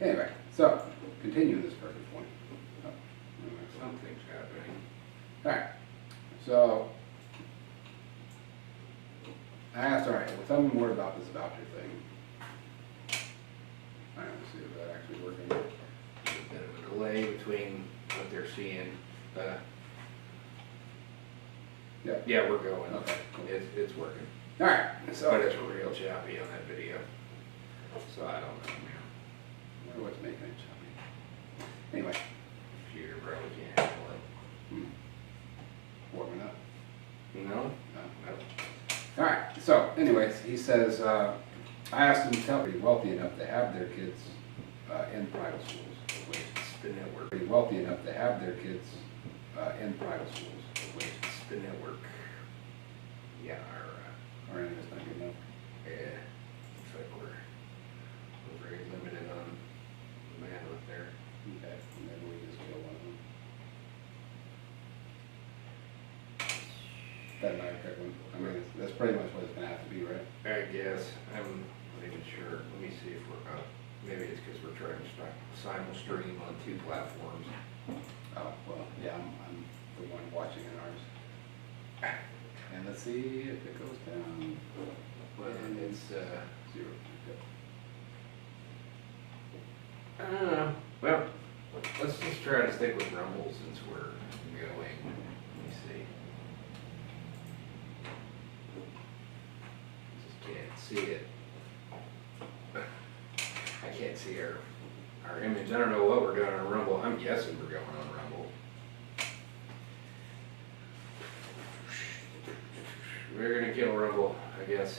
Anyway, so, continuing this perfect point. Oh, Something's happening. alright, so, I asked, alright, well tell me more about this voucher thing. I don't see if that actually working. There's a bit of a delay between what they're seeing. Yeah. Yeah, we're going. Okay, cool. It's working. Alright, so. But it's real choppy on that video. So I don't know, man. I wonder what's making it choppy. Anyway. Computer probably can't handle it. Warming up. No? No. Alright, so anyways, he says, I asked him to tell me wealthy enough to have their kids in private schools. Wait, it's the network. Pretty wealthy enough to have their kids in private schools. Wait, it's the network. Yeah, Our internet's not good enough. yeah, looks like we're very limited on bandwidth there. Okay, maybe we just kill one of them. That might pick one. I mean, that's pretty much what it's gonna have to be, right? I guess. I'm not even sure. Let me see if we're up. Maybe it's because we're trying to simulstream on 2 platforms. Oh, well, yeah, I'm the one watching in ours. And let's see if it goes down. Well, it's 0. well, let's just try to stick with Rumble since we're going. Let me see. Just can't see it. I can't see our image. I don't know what we're doing on Rumble. I'm guessing we're going on Rumble. We're gonna kill Rumble, I guess.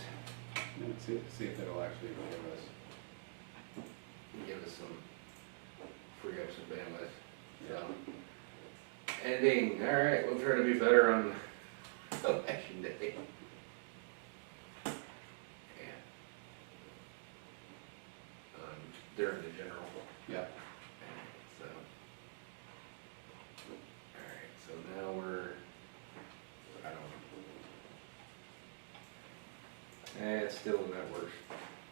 Let's see if it'll actually Give us some, free up some bandwidth. So, ending. All right, we'll try to be better on election day. Yeah. During the general. Yeah. So. All right. So now we're. I don't know. It's still the networks.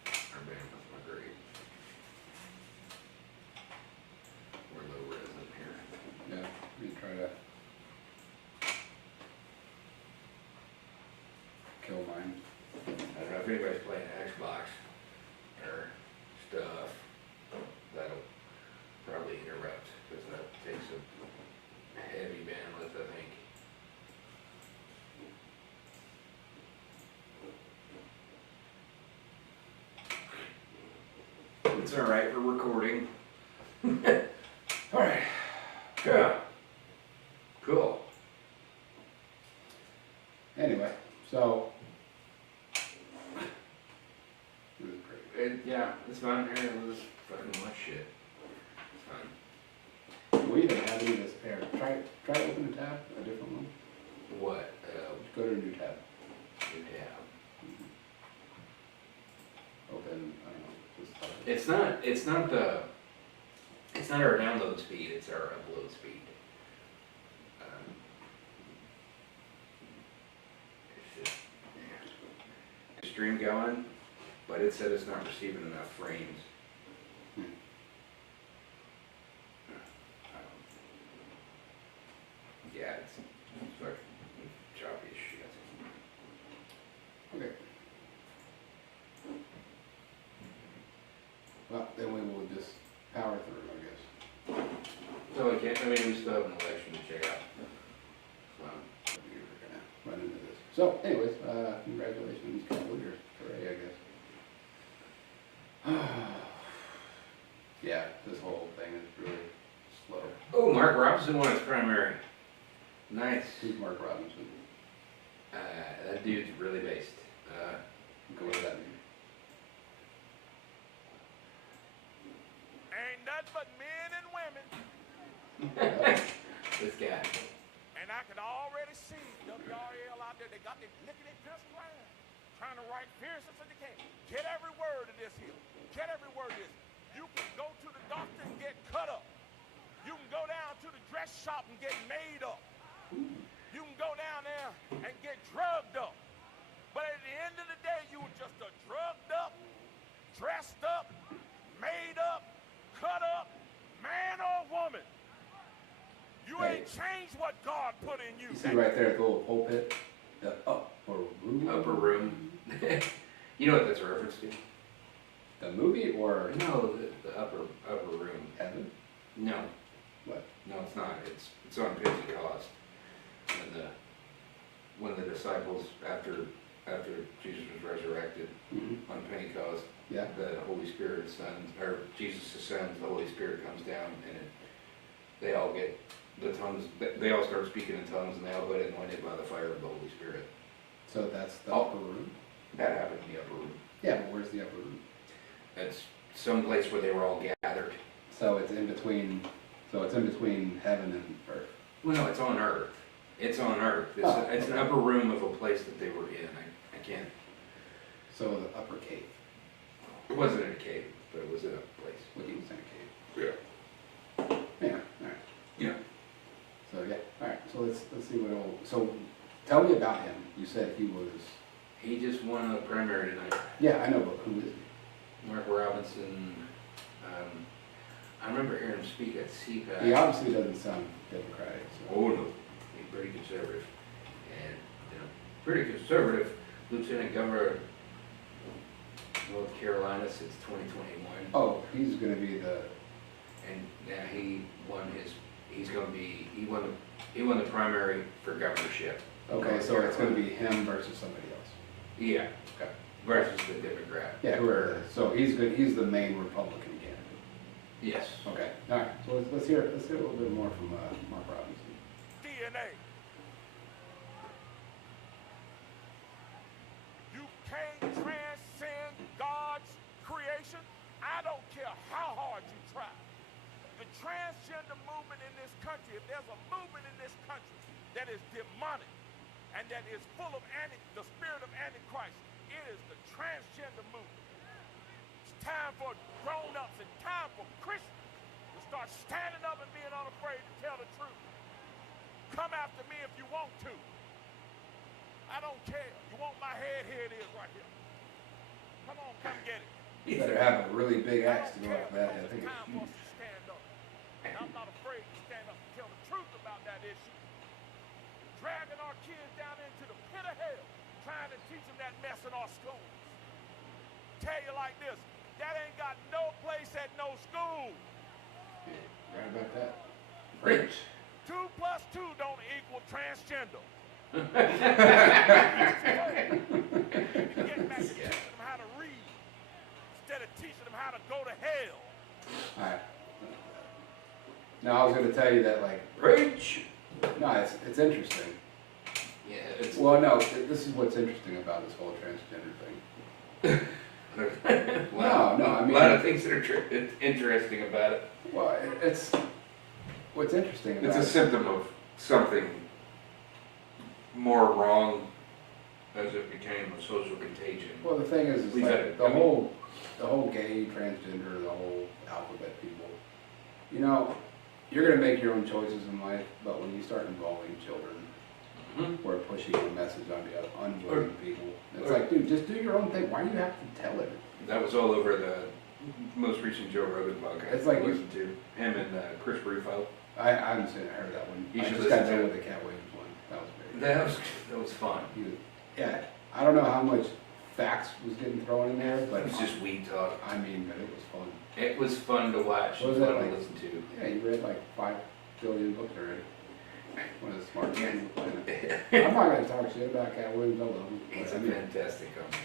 Our bandwidth's not great. We're low res in here. Yeah, we try to kill mine. I don't know if anybody's playing Xbox or stuff. That'll probably interrupt because that takes a heavy bandwidth, I think. It's all right, we're recording. All right. Yeah. Cool. Anyway, so it was great. Yeah, it's fine. Here, we'll just fucking watch shit. It's fine. We even have any of this pair. Try to open a tab, a different one. What? Just go to a new tab. Yeah. Open, I don't know, just it's not our download speed, it's our upload speed. It's just, yeah. Stream going, but it said it's not receiving enough frames. Yeah, it's fucking choppy as shit. Okay. Well, then we will just power through, I guess. So we still have an election to check out. We're gonna run into this. So, anyways, congratulations, Cavaliers. Hooray, I guess. Yeah, this whole thing is really slow. Oh, Mark Robinson won his primary. Nice. Who's Mark Robinson? That dude's really based. What does that mean? Ain't nothing but men and women. This guy. And I can already see WRL out there. They got their licking their pencil around, trying to write fierce as they can. Get every word of this here. Get every word of this. You can go to the doctor and get cut up. You can go down to the dress shop and get made up. You can go down there and get drugged up. But at the end of the day, you were just a drugged up, dressed up, made up, cut change what God put in you. You see right there at the little pulpit, the upper room. Upper room. You know what that's a reference to? The movie or No, the upper room. heaven? No, What? no, it's not. It's on Pentecost. When the disciples, after Jesus was resurrected Mm-hmm. on Pentecost, Yeah. the Holy Spirit ascends, or Jesus ascends, the Holy Spirit comes down, and they all get the tongues, they all start speaking in tongues, and they all get anointed by the fire of the Holy Spirit. So that's the Oh. upper room? That happened in the upper room. Yeah, but where's the upper room? That's some place where they were all gathered. So it's in between heaven and earth. Well, no, it's on earth. It's on earth. It's an upper room of a place that they were in. I can't. So the upper cave. It wasn't in a cave, but it was in a place. What do you think, cave? Yeah. Yeah, alright. Yeah. So yeah, alright, so let's see so tell me about him. You said he was, He just won a primary tonight. yeah, I know, but who is he? Mark Robinson. I remember hearing him speak at CPAC. He obviously doesn't sound Democratic, so. Oh no, he's pretty conservative, and pretty conservative. Lieutenant Governor of North Carolina since 2021. Oh, he's gonna be And now he won the primary for governorship. okay, North so it's gonna Carolina. be him versus somebody else. Yeah, Okay. versus the Democrat. Yeah, whoever it is. So he's the main Republican candidate. Yes. Okay, alright, so let's hear a little bit more from Mark Robinson. DNA. You can't transcend God's creation. I don't care how hard you try. The transgender movement in this country, if there's a movement in this country that is demonic and that is full of the spirit of Antichrist, it is the transgender movement. It's time for grown-ups and time for Christians to start standing up and being unafraid to tell the truth. Come after me if you want to. I don't care. You want my head? Here it is right here. Come on, come get it. You better have a really big I axe to don't go care after that, I because think it's it's time for us huge. to stand up. And I'm not afraid to stand up and tell the truth about that issue. Dragging our kids down into the pit of hell, trying to teach them that mess in our schools. Tell you like this, that ain't got no place at no school. Yeah, right about that. Preach. 2 plus 2 don't equal transgender. Get back to teaching them how to read instead of teaching them how to go to hell. Alright. Now, I was gonna tell you that, like, Preach. no, it's interesting. Yeah. It's, Well, no, this is what's interesting about this whole transgender thing. No, I mean- a lot of things that are interesting about it. Well, it's, what's interesting about It's a it. symptom of something more wrong as it became a social contagion. Well, the thing is, We've like, had it, the whole gay, transgender, the whole alphabet people, you know, you're gonna make your own choices in life, but when you start involving children, Mhm. or pushing a message on the unwilling people, it's like, dude, just do your own thing, why do you have to tell it? That was all over the most recent Joe Rogan podcast. It's like I you- listened to him and Chris Brufo. I haven't seen it, heard that one. You I should just got listen to done it. with the Cat Williams one, that was great. That was fun. He was, yeah, I don't know how much facts was getting thrown in there, but It was just weed talk. I mean, but it was fun. It was fun to watch What and was fun that to like? listen to. Yeah, you read like 5 billion books already. One of the smartest men on the planet. I'm not gonna talk shit about Cat Williams, I love him. He's but a I mean, fantastic comic.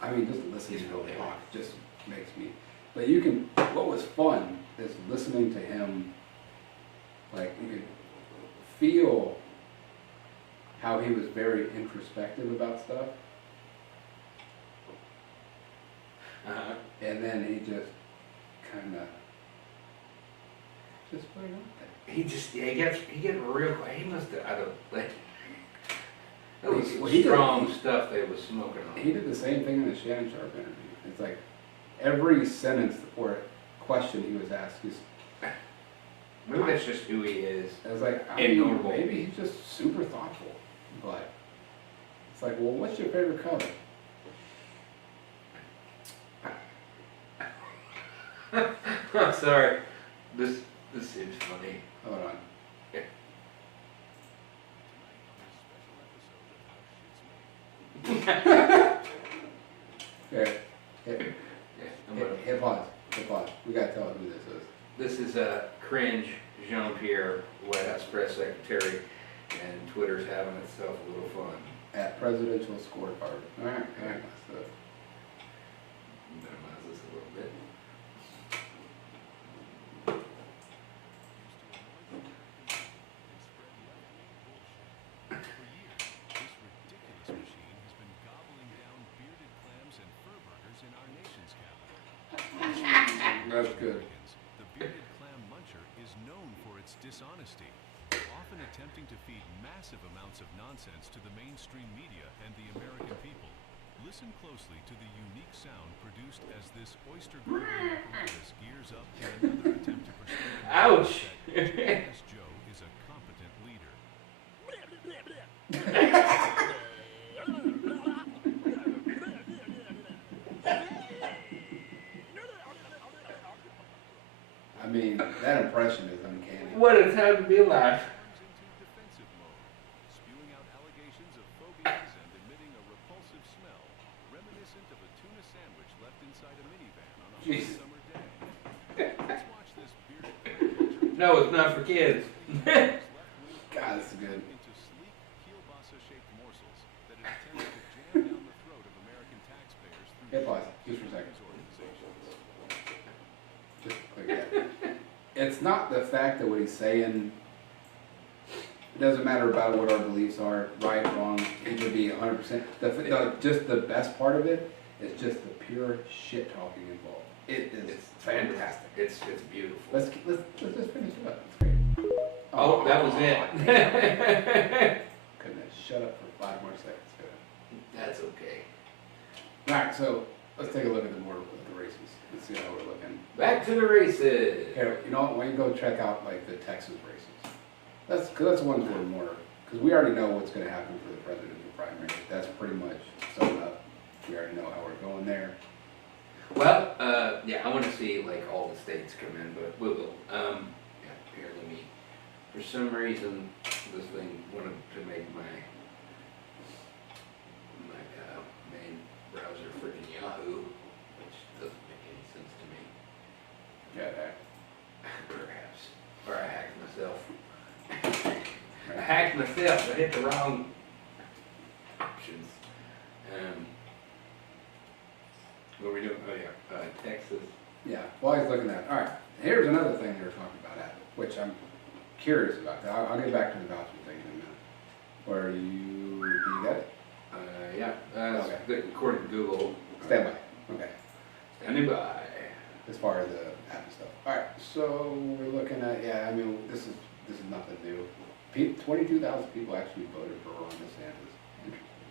I mean, just listening He's to really him talk just makes me, but you can, what was fun is listening to him, like, you could feel how he was very introspective about stuff, Uh-huh. and then he just kinda, just put it out there. He get real quiet. He must have, I don't, like, that was Well, he did- strong stuff they was smoking on. He did the same thing in the Shannon Sharp interview. It's like every sentence or question he was asked, Maybe that's just who he is. I was like, I And mean, normal. maybe he's just super thoughtful, but it's like, well, what's your favorite color? I'm sorry. This seems funny. Hold on. Hit pause. We gotta tell him who this is. This is Cringe Jean-Pierre, White House Press Secretary, and Twitter's having itself a little fun. At Presidential Scorecard. Alright, so Minimize this a little bit. that's good. The bearded clam muncher is known for its dishonesty, often attempting to feed massive amounts of nonsense to the mainstream media and the American people. Listen closely to the unique sound produced as this oyster-growing apparatus gears up in another attempt to persuade Ouch! that Jazz Joe is a competent leader. I mean, that impression is uncanny. What a time to be alive. Turns into defensive mode, spewing out allegations of phobias and emitting a repulsive smell, reminiscent of a tuna sandwich left inside a minivan on a hot Jeez. summer day. Let's watch this bearded clam No, it's not for kids. God, this is good. into sleek kielbasa-shaped morsels that it attempts to jam down the throat of American taxpayers through Hit pause, just for a second. news organizations. Just like that. It's not the fact that what he's saying, it doesn't matter about what our beliefs are, right, wrong, it would be 100%. Just the best part of it is just the pure shit talking involved. It is It's fantastic. It's beautiful. Let's just finish it up. It's great. Oh, that was it. Couldn't have shut up for 5 more seconds. That's okay. Alright, so let's take a look at the races. Let's see how we're looking. Back to the races. Here, you know what, why don't you go check out like the Texas races? That's the ones we're more, because we already know what's gonna happen for the presidential primary. That's pretty much summed up. We already know how we're going there. Well, yeah, I want to see like all the states come in, but we will. Yeah, here, let me. For some reason, this thing wanted to make my main browser freaking Yahoo, which doesn't make any sense to me. Yeah, that. Perhaps, or I hacked myself. I hacked myself. I hit the wrong options. What are we doing? Oh yeah, Texas. Yeah, while he's looking at, alright, here's another thing they were talking about, which I'm curious about. I'll get back to the voucher thing in a minute. Where do you get it? Yeah, Okay. according to Google. Stand by. Okay. Standing by. As far as the app and stuff. Alright, so we're looking at, yeah, I mean, this is nothing new. 22,000 people actually voted for Ron DeSantis. Interesting.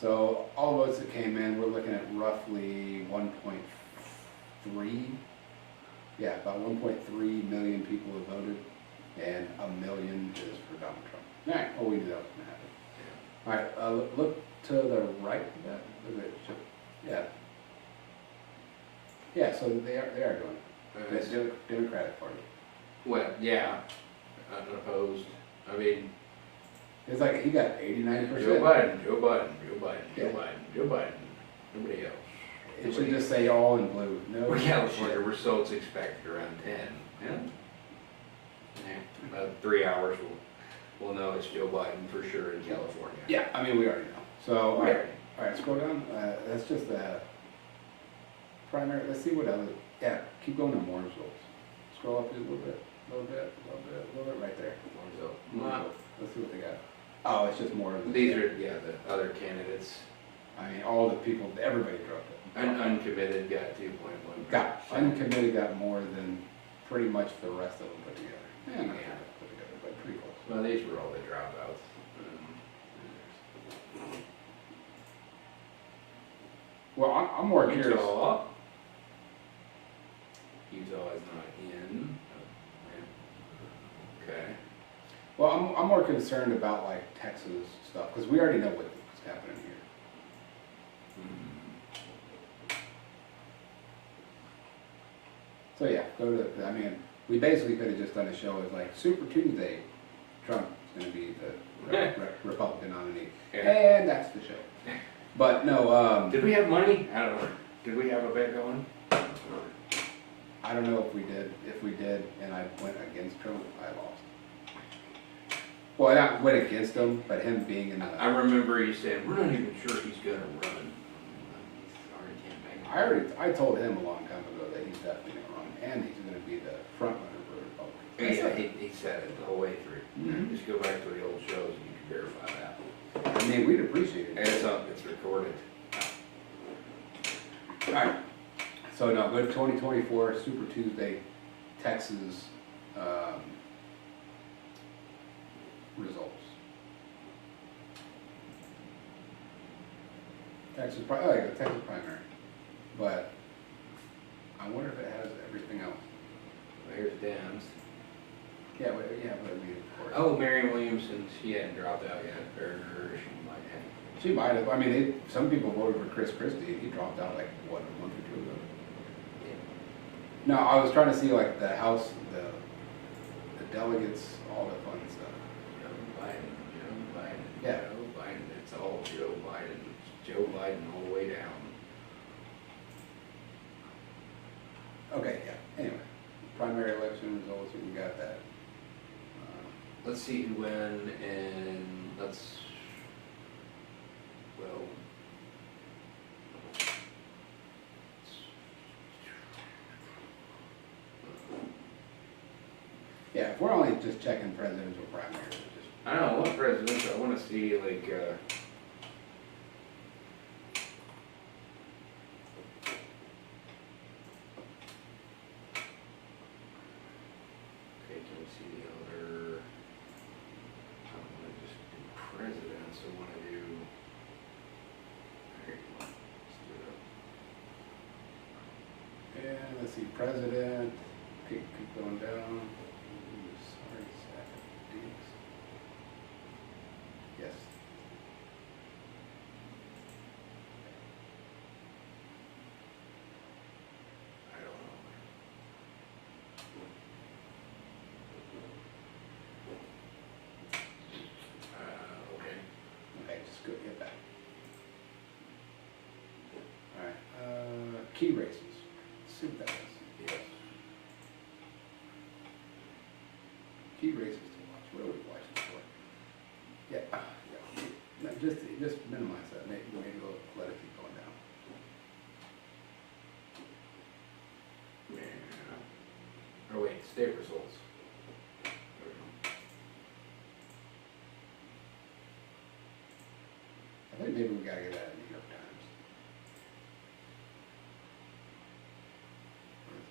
So all votes that came in, we're looking at roughly 1.3. Yeah, about 1.3 million people have voted, and 1 million is for Donald Trump. Alright, well, we knew that was gonna happen. Alright, look to the right of that. Look at it. Yeah. Yeah, so they are doing it. The Democratic Party. Well, yeah, unopposed. I mean, It's like he got 89%. Joe Biden. Yeah. Nobody else. It should just say all in blue. No. We're California, results expected around 10. Yeah. About 3 hours, we'll know it's Joe Biden for sure in California. Yeah, I mean, we already know. So, alright, scroll down. That's just the primary. Let's see what other. Yeah, keep going to more results. Scroll up just a little bit, right there. More results. Let's see what they got. Oh, it's just more of the. These are, yeah, the other candidates. I mean, all the people, everybody dropped it. Uncommitted got 2.1. Uncommitted got more than pretty much the rest of them put together. Yeah, not put together, but pretty close. Well, these were all the dropouts. Well, I'm more curious. Utah is not in. Okay. Well, I'm more concerned about like Texas stuff, because we already know what's happening here. So yeah, I mean, we basically could have just done a show as like Super Tuesday, Trump's gonna be the Republican nominee, Yeah. and that's the show. But no, Did we have money? I don't know. Did we have a bet going? I don't know if we did. If we did, and I went against Trump, I lost. Well, not went against him, but him being in the. I remember you saying, we're not even sure he's gonna run. He's already campaigning. I told him a long time ago that he's definitely gonna run, and he's gonna be the front runner for Republicans. Yeah, he said it the whole way through. Mhm. Just go back to the old shows and you can verify that. I mean, we'd appreciate And it. it's up, it's recorded. All right. So now, good 2024 Super Tuesday, Texas results. Texas primary, but I wonder if it has everything else. Well, here's Dan's. Yeah, but I mean, of course. Oh, Marion Williamson, she hadn't dropped out yet, or she might have. She might have. I mean, some people voted for Chris Christie. He dropped out like what, a month or two ago. No, I was trying to see like the House, the delegates, all the fun stuff. Joe Biden, Yeah. Joe Biden, it's all Joe Biden. It's Joe Biden all the way down. Okay, yeah. Anyway, primary election results. We got that. Let's see who won, and let's, well, Yeah, if we're only just checking presidential primaries, just I don't know, what presidential, I wanna see like, okay, can we see the other, I don't wanna just do presidents, I wanna do, there you go, let's do it. and let's see, president. Keep going down. Ooh, sorry, Zach. Diggs. Yes. I don't know. Okay. Okay, just go get that. All right. Key races. Let's see what that is. Yes. Key races to watch. What are we watching for? Yeah. Yeah. No, just minimize that. Maybe go let it keep going down. Yeah. Oh wait, state results. There we go. I think maybe we gotta get that in New York Times.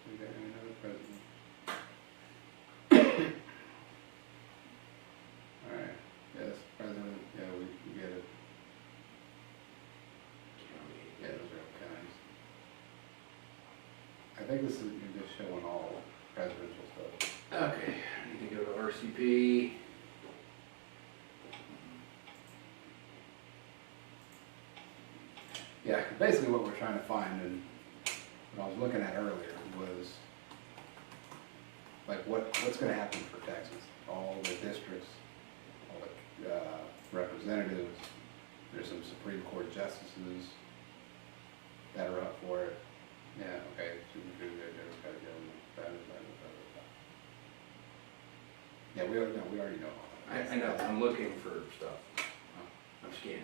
We got another president. All right. Yes, president. Yeah, we get it. County. Yeah, those are all counties. I think this is you're just showing all presidential stuff. Okay, I need to go to RCP. Yeah, basically what we're trying to find, and what I was looking at earlier was like what's going to happen for Texas. All the districts, all the representatives. There's some Supreme Court justices that are up for it. Yeah, okay. Yeah, we already know. I know, I'm looking for stuff. I'm scanning.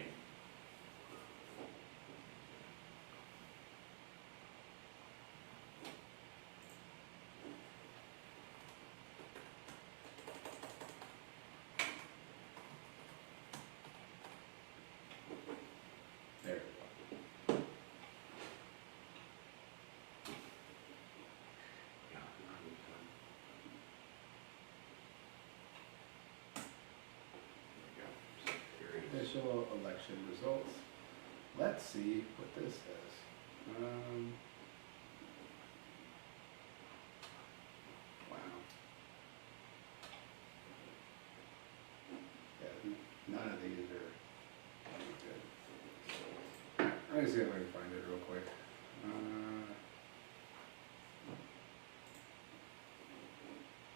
There we go. Yeah, there we go. Official election results. Let's see what this says. Wow. Yeah, none of these are any good. Let me see if I can find it real quick.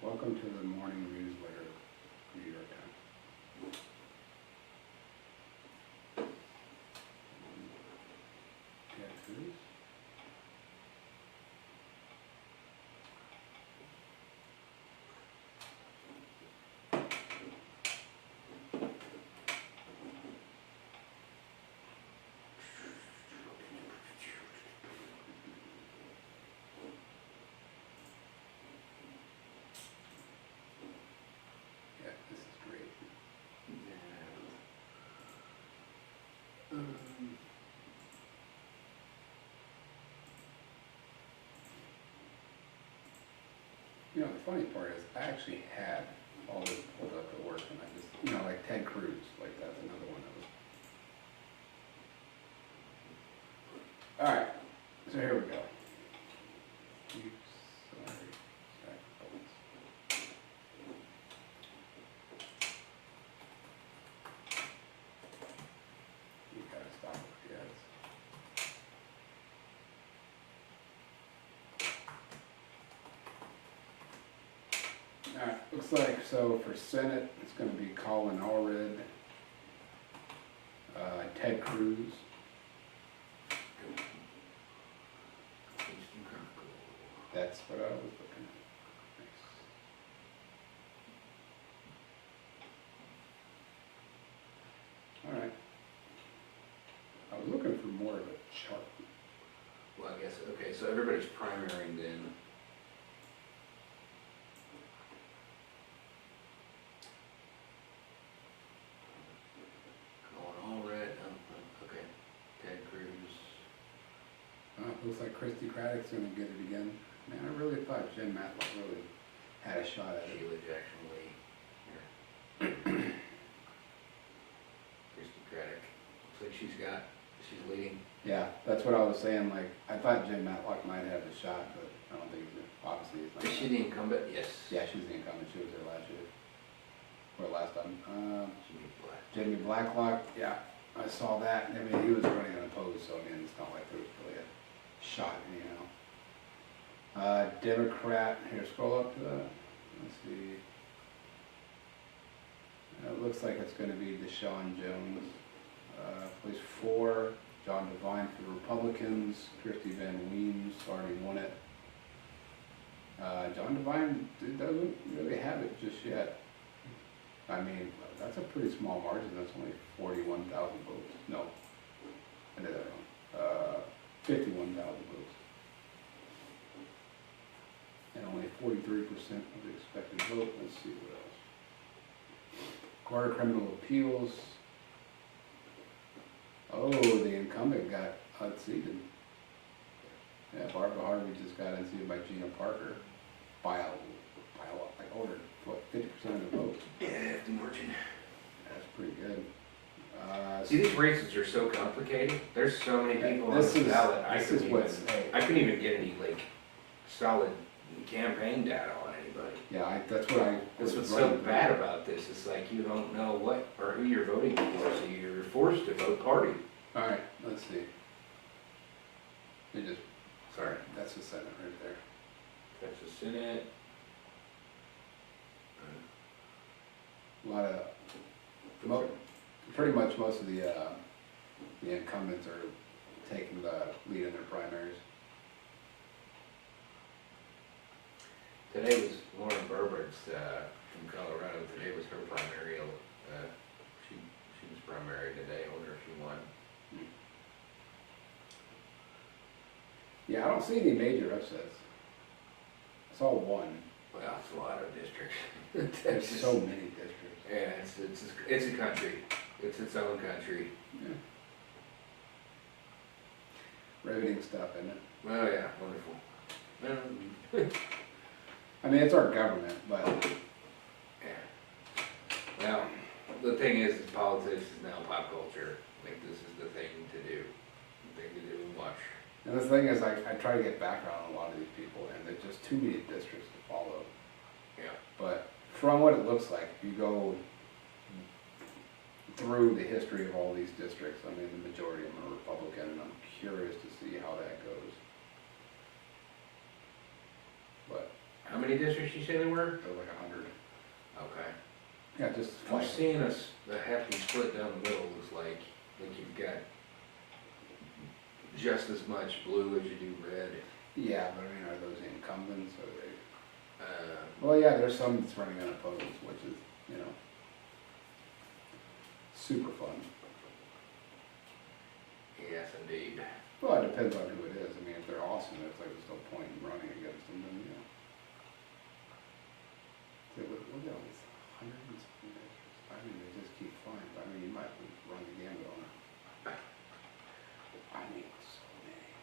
Welcome to the morning newsletter, New York Times. Texas. funny part is, I actually had all this pulled up at work, and I just, like Ted Cruz, like that's another one that was. Alright, so here we go. Oops, sorry. You gotta stop with the ads. Alright, looks like, so for Senate, it's gonna be Colin Allred, Ted Cruz, that's what I was looking at. Nice. Alright. I was looking for more of a chart. Well, I guess, okay, so everybody's primarying then. Going all red, okay. Ted Cruz. Looks like Christy Craddock's gonna get it again. Man, I really thought Jen Matlock really had a shot at it. Sheila Jackson Lee. Here. Christy Craddock. Looks like she's leading. Yeah, that's what I was saying, like, I thought Jen Matlock might have a shot, but I don't think, obviously it's not. Is she the incumbent? Yes. Yeah, she's the incumbent, she was there last year. Or last time. Jimmy Black. Jamie Blacklock, yeah, I saw that. I mean, he was running unopposed, so I mean, it's not like there was really a shot anyhow. Democrat, here, scroll up to that. Let's see. It looks like it's gonna be Deshaun Jones. Place 4, John Devine for the Republicans. Kirsty Van Weems already won it. John Devine doesn't really have it just yet. I mean, that's a pretty small margin, that's only 41,000 votes. No, I did that wrong. 51,000 votes. And only 43% of the expected vote. Let's see what else. Court of Criminal Appeals. Oh, the incumbent got unseated. Yeah, Barbara Harvey just got unseated by Gina Parker by like over, what, 50% of the vote. Yeah, hefty margin. That's pretty good. See, these races are so complicated. There's so many people on This the is- ballot. this is what's- I couldn't even get any like solid campaign data on anybody. Yeah, that's what I. That's was what's so running. bad about this. It's like you don't know what or who you're voting for, so you're forced to vote party. Alright, let's see. They just, Sorry. that's the Senate right there. That's the Senate. A lot of, pretty much most of the incumbents are taking the lead in their primaries. Today was Lauren Burbert's from Colorado. Today was her primary. She was primary today. I wonder if she won. Yeah, I don't see any major upsets. I saw one. Well, it's a lot of districts. There's It's just- so many districts. Yeah, it's a country. It's its own country. Yeah. Riveting stuff, isn't it? Oh yeah, wonderful. I mean, it's our government, but Yeah. Well, the thing is politics is now pop culture. Like this is the thing to do. The thing to do and watch. and the thing is, I try to get background on a lot of these people, and there's just too many districts to follow. Yeah. But from what it looks like, if you go through the history of all these districts, I mean, the majority of them are Republican, and I'm curious to see how that goes. But How many districts you say there were? there's like 100. Okay. Yeah, just I'm like, seeing a hefty split down the middle. Looks like you've got just as much blue as you do red. yeah, but I mean, are those incumbents? Are they? Uh, Well, yeah, there's some that's running unopposed, which is, super fun. yes, indeed. Well, it depends on who it is. I mean, if they're awesome, it's like there's no point in running against them, then, See, look at all these 100 and something districts. I mean, they just keep flying. I mean, you might run the gamut on it. I mean, so many.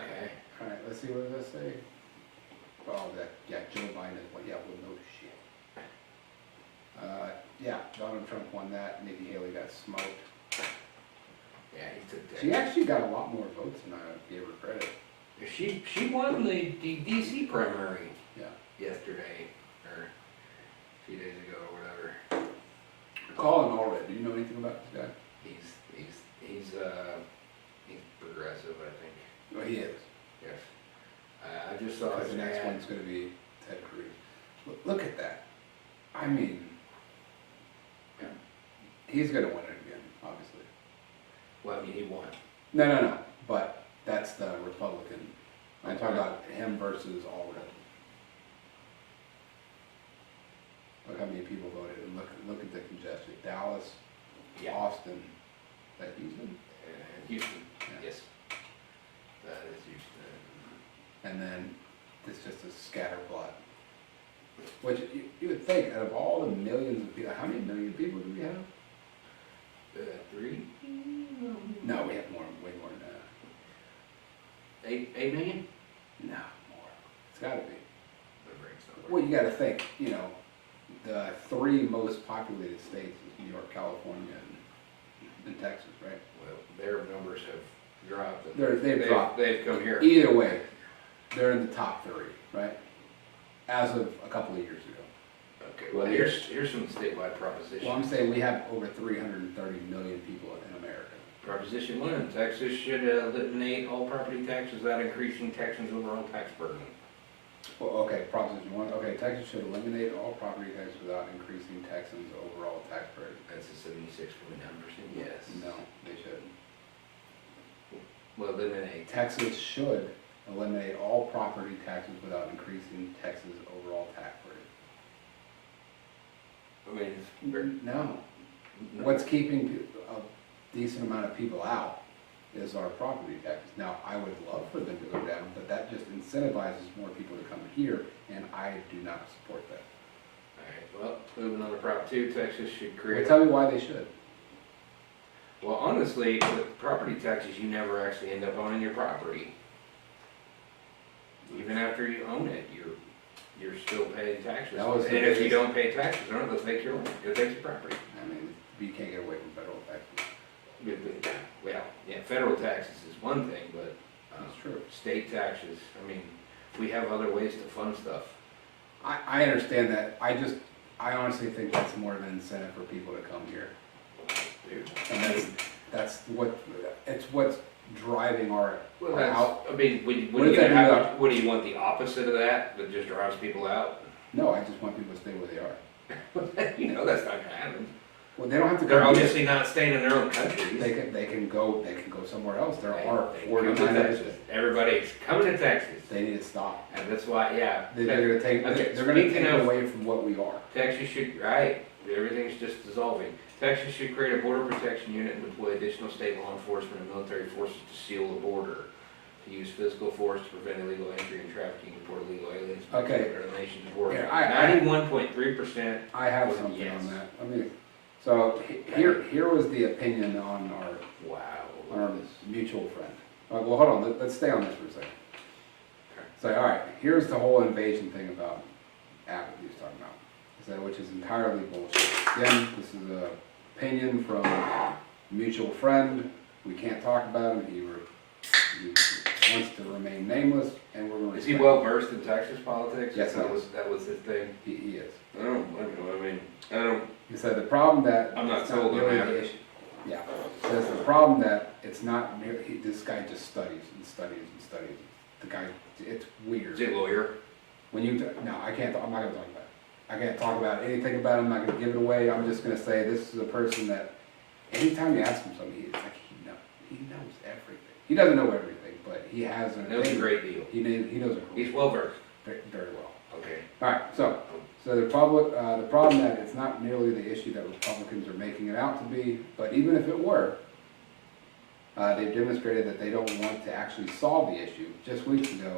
Okay. Alright, let's see, what does that say? well, Joe Biden is, well, yeah, well, no shit. Yeah, Donald Trump won that, Nikki Haley got smoked. Yeah, he took that. She actually got a lot more votes than I gave her credit. She won the DC primary Yeah. yesterday, or a few days ago, or whatever. Colin Allred, do you know anything about this guy? He's progressive, I think. Well, he is. Yes. I just saw Because his the next ad. one's gonna be Ted Cruz. Look at that. I mean, yeah, he's gonna win it again, obviously. Well, he won. No, but that's the Republican. I'm talking about him versus Allred. Look how many people voted, and look at the congestion. Dallas, Yeah. Austin, is that Houston? Houston, Yeah. yes. That is Houston. And then it's just a scatter plot. Which you would think, out of all the millions of people, how many million people do we have? 3? No, we have way more than that. 8 million? No, more. It's gotta be. The brain's not Well, you gotta think, the 3 most populated states is New York, California, and Texas, right? Well, their numbers have dropped. and They've dropped. They've come here. Either way, they're in the top 3, right? As of a couple of years ago. Okay, well, here's some statewide propositions. Well, I'm saying we have over 330 million people in America. Proposition 1, Texas should eliminate all property taxes without increasing Texans' overall tax burden. Well, okay, Proposition 1, okay, Texas should eliminate all property taxes without increasing Texans' overall tax burden. That's a 76.9% yes. No, they shouldn't. Well, eliminate. Texas should eliminate all property taxes without increasing Texas' overall tax burden. I mean, it's very, No. What's keeping a decent amount of people out is our property taxes. Now, I would love for them to go down, but that just incentivizes more people to come here, and I do not support that. alright, well, moving on to Prop 2, Texas should Well, create. tell me why they should. Well, honestly, with property taxes, you never actually end up owning your property. Even after you own it, you're still paying taxes. That was the And if you biggest- don't pay taxes on it, they'll take your land, they'll take your property. I mean, you can't get away from federal taxes. Well, yeah, federal taxes is one thing, but That's true. state taxes, I mean, we have other ways to fund stuff. I understand that. I honestly think that's more of an incentive for people to come here. Dude. And that's what's driving our Well, out. I mean, What what does that do do you want the opposite of that just drives people out? No, I just want people to stay where they are. You know that's not gonna happen. Well, they don't have to They're go. obviously not staying in their own countries. They can go somewhere else. There are They 49 come to others. Texas. Everybody's coming to Texas, They need to stop. and that's why, yeah. They're gonna take, Okay, they're gonna speaking take of- away from what we are. Texas should, right, everything's just dissolving. Texas should create a border protection unit and deploy additional state law enforcement and military forces to seal the border. To use physical force to prevent illegal entry and trafficking, report illegal aliens. Okay. Our nation's border. Here, 91.3%. I have Well, something yes. on that. So here was the opinion on Wow. our mutual friend. Well, hold on, let's stay on this for a second. So, all right, here's the whole invasion thing about Abbott he was talking about, which is entirely bullshit. Again, this is an opinion from a mutual friend. We can't talk about him. He wants to remain nameless, and we're going to. Is he well versed in Texas politics? Yes, he that is. was his thing. He is. I don't. He said the problem that I'm not it's sold on really Abbott. the issue. Yeah, says the problem that it's not. This guy just studies and studies and studies. The guy, it's weird. Is he a lawyer? When you, no, I can't, I'm not gonna talk about it. I can't talk about anything about him, I'm not gonna give it away, I'm just gonna say this is a person that, anytime you ask him something, it's like he knows everything. He doesn't know everything, but he has an Knows a opinion. great deal. He knows it He's well versed. very, very well. Okay. Alright, so the problem that it's not nearly the issue that Republicans are making it out to be, but even if it were, they've demonstrated that they don't want to actually solve the issue. Just weeks ago,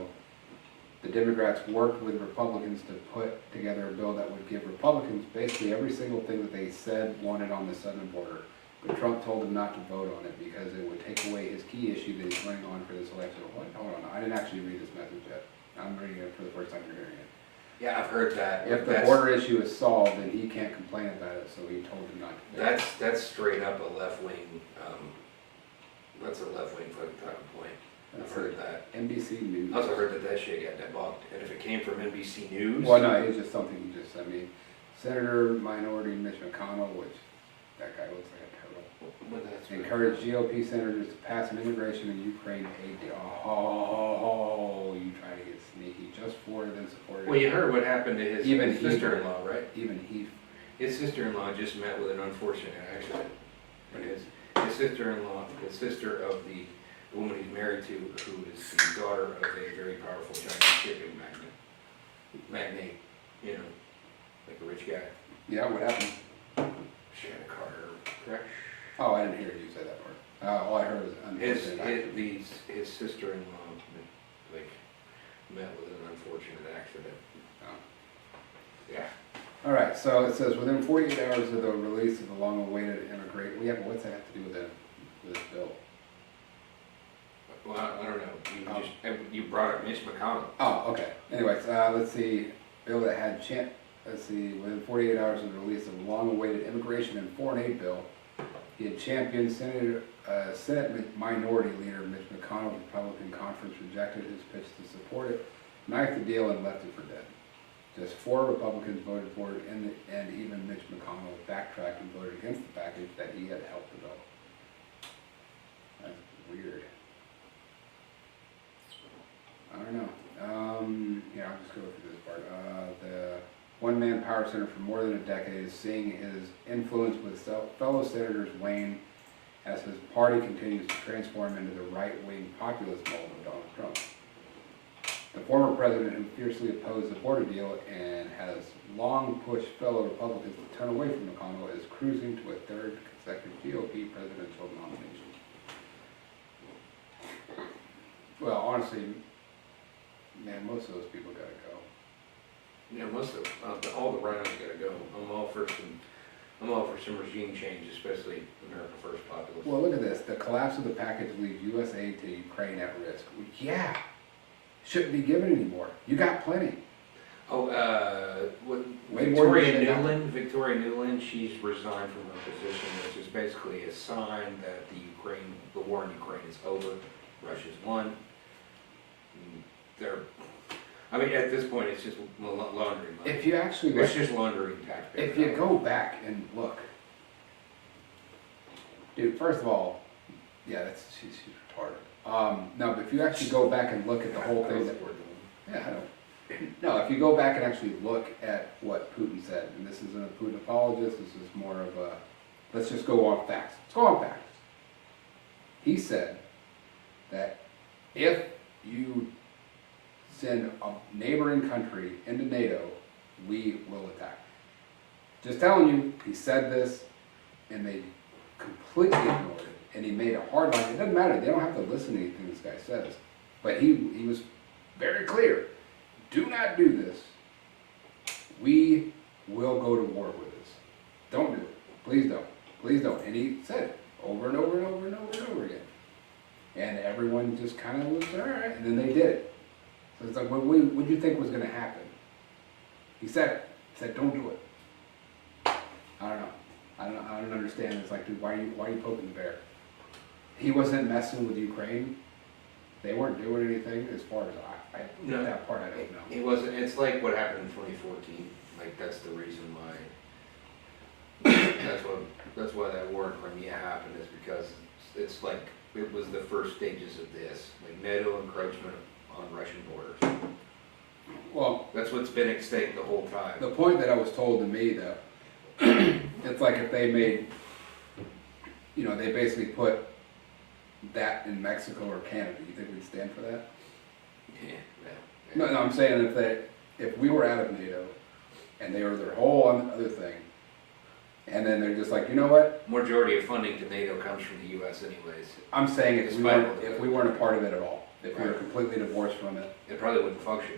the Democrats worked with Republicans to put together a bill that would give Republicans basically every single thing that they said wanted on the southern border. But Trump told them not to vote on it because it would take away his key issue that he's running on for this election. What? Hold on, I didn't actually read this message yet. I'm reading it for the first time you're hearing it. Yeah, I've heard that. If the border issue is solved, then he can't complain about it, so he told him not to. That's straight up a left-wing, that's a left-wing talking point. I've heard that. NBC News. I also heard that shit got debunked, and if it came from NBC News. Well, no, it's just something he just sent me. Senator Minority Mitch McConnell, which, that guy looks like a turtle, Well, that's right. encouraged GOP senators to pass an immigration and Ukraine aid deal. Oh, you trying to get sneaky just for it and support it. Well, you heard what happened to his Even he- sister-in-law, right? Even he, His sister-in-law just met with an unfortunate accident. And his sister-in-law, the sister of the woman he's married to, who is the daughter of a very powerful Chinese shipping magnate, you know, like a rich guy. yeah, what happened? She had a car crash. Oh, I didn't hear you say that part. All I heard was unfortunate accident. His sister-in-law, like, met with an unfortunate accident. Oh. Yeah. All right, so it says within 48 hours of the release of the long-awaited immigrant. Yeah, but what's that have to do with this bill? Well, I don't know. You brought up Mitch McConnell. Oh, okay. Anyways, let's see. Bill that had let's see, within 48 hours of the release of the long-awaited immigration and foreign aid bill, he had championed Senate Minority Leader Mitch McConnell. The Republican conference rejected his pitch to support it, knifed the deal, and left it for dead. Just 4 Republicans voted for it, and even Mitch McConnell backtracked and voted against the package that he had helped develop. That's weird. I don't know. Yeah, I'll just go through this part. The one-man power center for more than a decade is seeing his influence with fellow senators wane as his party continues to transform into the right-wing populist mold of Donald Trump. The former president, who fiercely opposed the border deal and has long pushed fellow Republicans to turn away from McConnell, is cruising to a 3rd consecutive GOP presidential nomination. Well, honestly, man, most of those people gotta go. Yeah, most of all the rhinos gotta go. I'm all for some regime change, especially America First populists. Well, look at this. The collapse of the package leaves U.S. aid to Ukraine at risk. Well, yeah, shouldn't be given anymore. You got plenty. Oh, Way more Victoria than that. Victoria Nuland, she's resigned from her position, which is basically a sign that the war in Ukraine is over. Russia's won. At this point, it's just laundering money. If you actually It's just laundering taxpayer if you dollars. go back and look, dude, first of all, yeah, she's retarded. No, but if you actually go back and look at the whole thing, yeah, I don't. No, if you go back and actually look at what Putin said, and this isn't a Putin apologist, this is more of a, let's just go on facts. Let's go on facts. He said that if you send a neighboring country into NATO, we will attack. Just telling you, he said this, and they completely ignored it, and he made a hard line. It doesn't matter, they don't have to listen to anything this guy says. But he was very clear. Do not do this. We will go to war with this. Don't do it. Please don't. Please don't. And he said it over and over and over and over and over again. And everyone just kind of was, all right, and then they did it. So it's like, what do you think was going to happen? He said it. He said, don't do it. I don't know. I don't understand. It's like, dude, why are you poking the bear? He wasn't messing with Ukraine. They weren't doing anything as far as No. that part I don't know. It wasn't. It's like what happened in 2014. Like that's the reason why. that's why that war in Crimea happened, is because it's like it was the first stages of this, like NATO encroachment on Russian borders. Well, That's what's been at stake the whole time. the point that I was told to me, though, it's like if they made, they basically put that in Mexico or Canada. You think we'd stand for that? Yeah. No, I'm saying if we were out of NATO and they were their whole other thing, and then they're just like, you know what? Majority of funding to NATO comes from the U.S. anyways. I'm saying if Despite we weren't a part of it at all, if we were Right. completely divorced from it, It probably wouldn't function.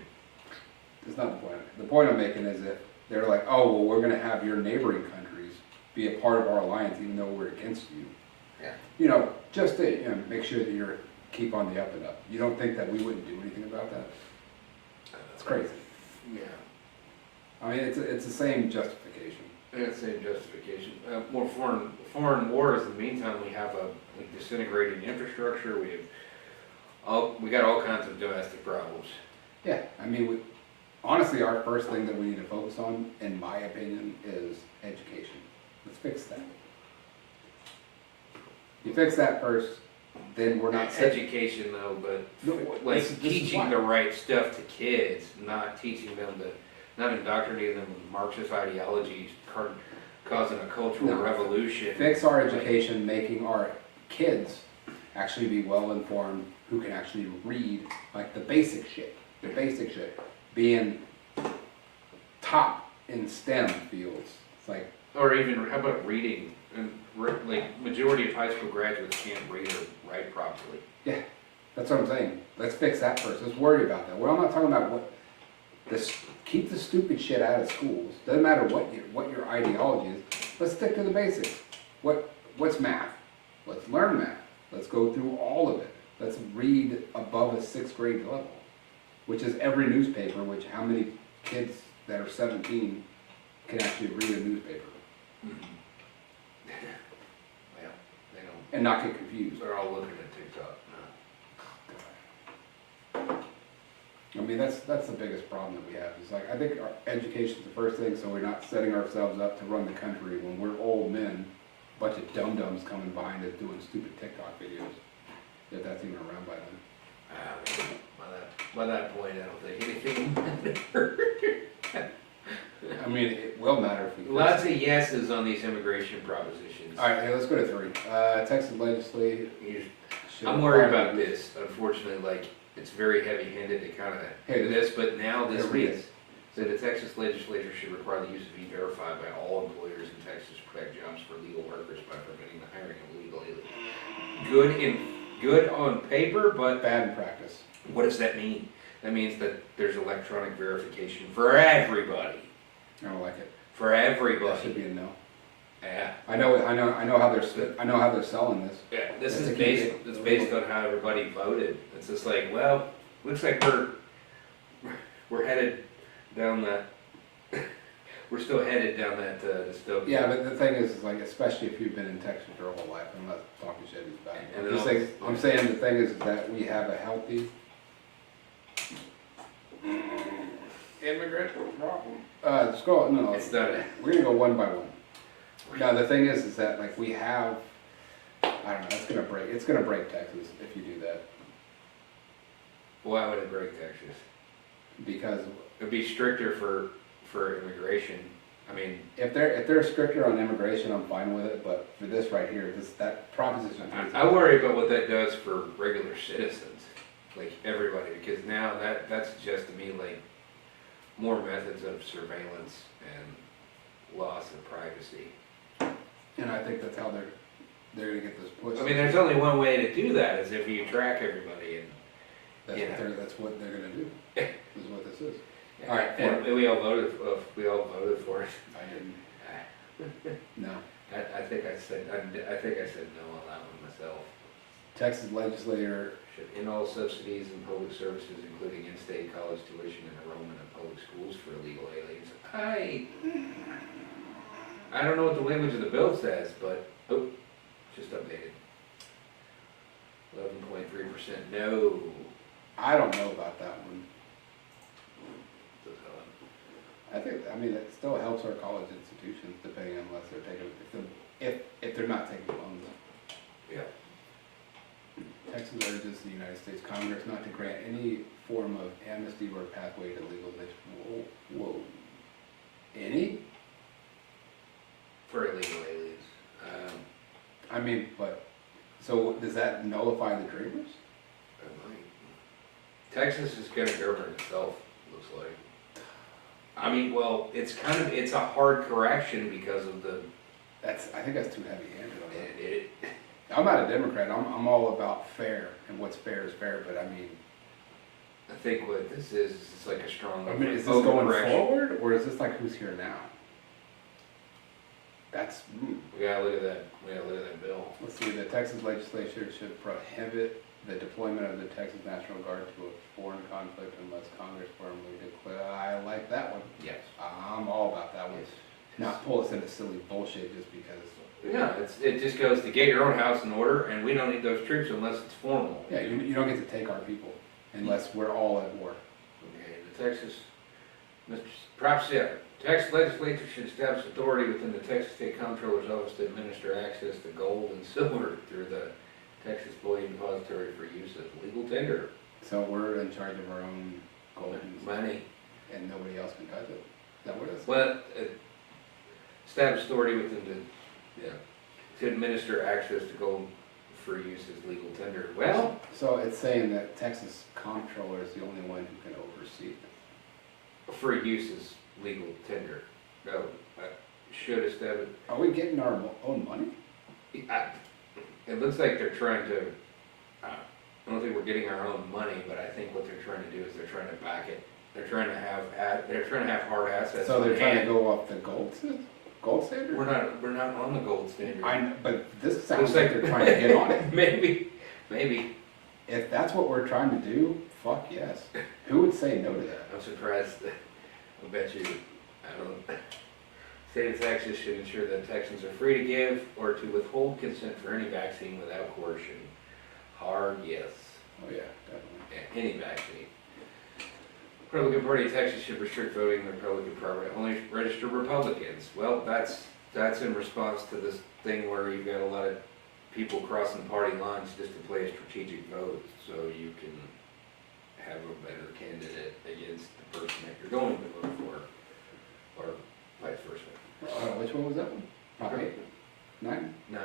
that's not the point. The point I'm making is that they're like, oh, well, we're going to have your neighboring countries be a part of our alliance even though we're against you. Yeah. Just to make sure that you're keep on the up and up. You don't think that we wouldn't do anything about that? It's crazy. Yeah. I mean, it's the same justification. That's same justification. More foreign wars. In the meantime, we have a disintegrating infrastructure. We got all kinds of domestic problems. Yeah, I mean, honestly, our first thing that we need to focus on, in my opinion, is education. Let's fix that. You fix that first, then we're not Education though, but No, like this is teaching why. the right stuff to kids, not teaching them not indoctrinating them with Marxist ideologies, causing a cultural No. revolution. Fix our education, making our kids actually be well informed, who can actually read, like the basic shit. Being top in STEM fields. It's like, Or even, how about reading? And like, majority of high school graduates can't read or write properly. yeah, that's what I'm saying. Let's fix that first. Let's worry about that. Well, I'm not talking about keep the stupid shit out of schools. Doesn't matter what your ideology is. Let's stick to the basics. What's math? Let's learn math. Let's go through all of it. Let's read above a 6th grade level, which is every newspaper, which how many kids that are 17 can actually read a newspaper Well, they don't. and not get confused. They're all looking at TikTok. I mean, that's the biggest problem that we have. It's like, I think our education's the first thing, so we're not setting ourselves up to run the country when we're old men, a bunch of dum-dums coming behind us doing stupid TikTok videos, if that's even around by then. By that point, I don't think anything matters. I mean, it will matter if we fix Lots it. of yeses on these immigration propositions. All right, hey, let's go to 3. Texas legislature. I'm worried about this, unfortunately, like, it's very heavy-handed to kind of Hey, do this, but now this here we reads, so the Texas legislature should require the use of E-Verify by all employers in Texas to protect jobs for legal workers by preventing the hiring of illegal aliens. Good on paper, but Bad in practice. what does that mean? That means that there's electronic verification for everybody. I don't like it. For That should everybody. be a no. Yeah. I know how they're selling this. Yeah, this That's is a key based, thing. it's based on how everybody voted. It's just like, well, looks like we're headed down that, we're still headed down that dystopia. Yeah, but the thing is like, especially if you've been in Texas your whole life, I'm not talking shit about it. And I'm then just saying, I'm saying the thing is that we have a healthy immigrant problem. Scroll, no, It's not, we're gonna go one by one. Now, the thing is that like we have, I don't know, it's gonna break Texas if you do that, why would it break Texas? because It'd be stricter for immigration. I mean, if they're stricter on immigration, I'm fine with it, but for this right here, that proposition. I worry about what that does for regular citizens, like everybody, because now that suggests to me like more methods of surveillance and loss of privacy. And I think that's how they're gonna get this pushed. I mean, there's only one way to do that, is if you track everybody That's what they're gonna do, is what this is. and, All right, and we all voted for it. I didn't, no. I think I said no on that one myself. Texas legislator, Should end all subsidies and public services, including in-state college tuition and enrollment in public schools for illegal aliens. I don't know what the language of the bill says, but, just updated. 11.3% no. I don't know about that one. I mean, it still helps our college institutions, depending on unless they're taking, if they're not taking loans. Yeah. Texas urges the United States Congress not to grant any form of amnesty or pathway to legalization. Whoa. Any? For illegal aliens. I mean, but, so does that nullify the dreamers? Texas is gonna govern itself, looks like. I mean, well, it's a hard correction because of I think that's too heavy-handed on that. it. I'm not a Democrat, I'm all about fair, and what's fair is fair, but I mean, I think what this is like a strong. is this going forward, or is this like who's here now? That's, We gotta look at that bill. let's see, the Texas legislature should prohibit the deployment of the Texas National Guard to a foreign conflict unless Congress firmly declare. I like that one. Yes. I'm all about that one. Not pull us into silly bullshit just because. Yeah, it just goes to get your own house in order, and we don't need those troops unless it's formal. Yeah, you don't get to take our people unless we're all at war. Okay, the Texas, Prop 7, Texas legislature should establish authority within the Texas State Comptroller's Office to administer access to gold and silver through the Texas Bullion Depository for use as legal tender. So we're in charge of our own gold and Money. and nobody else can touch it. Is that what it is? Well, establish authority within to administer access to gold for use as legal tender. Well, So it's saying that Texas Comptroller is the only one who can oversee it. for use as legal tender. No, should establish. Are we getting our own money? It looks like they're trying to, I don't think we're getting our own money, but I think what they're trying to do is they're trying to back it. They're trying to have hard assets. So they're on trying to hand. go up the gold standard? We're not on the gold standard. But this sounds Looks like they're trying to get on it. Maybe. If that's what we're trying to do, fuck yes. Who would say no to that? I'm surprised. I bet you, I don't. State of Texas should ensure that Texans are free to give or to withhold consent for any vaccine without coercion. Hard yes. Oh yeah, definitely. Yeah, any vaccine. Republican Party of Texas should restrict voting in the Republican primary, only register Republicans. Well, that's in response to this thing where you've got a lot of people crossing party lines just to play a strategic vote, so you can have a better candidate against the person that you're going to vote for, or vice versa. Which one was that one? Prop 8? 9? 9.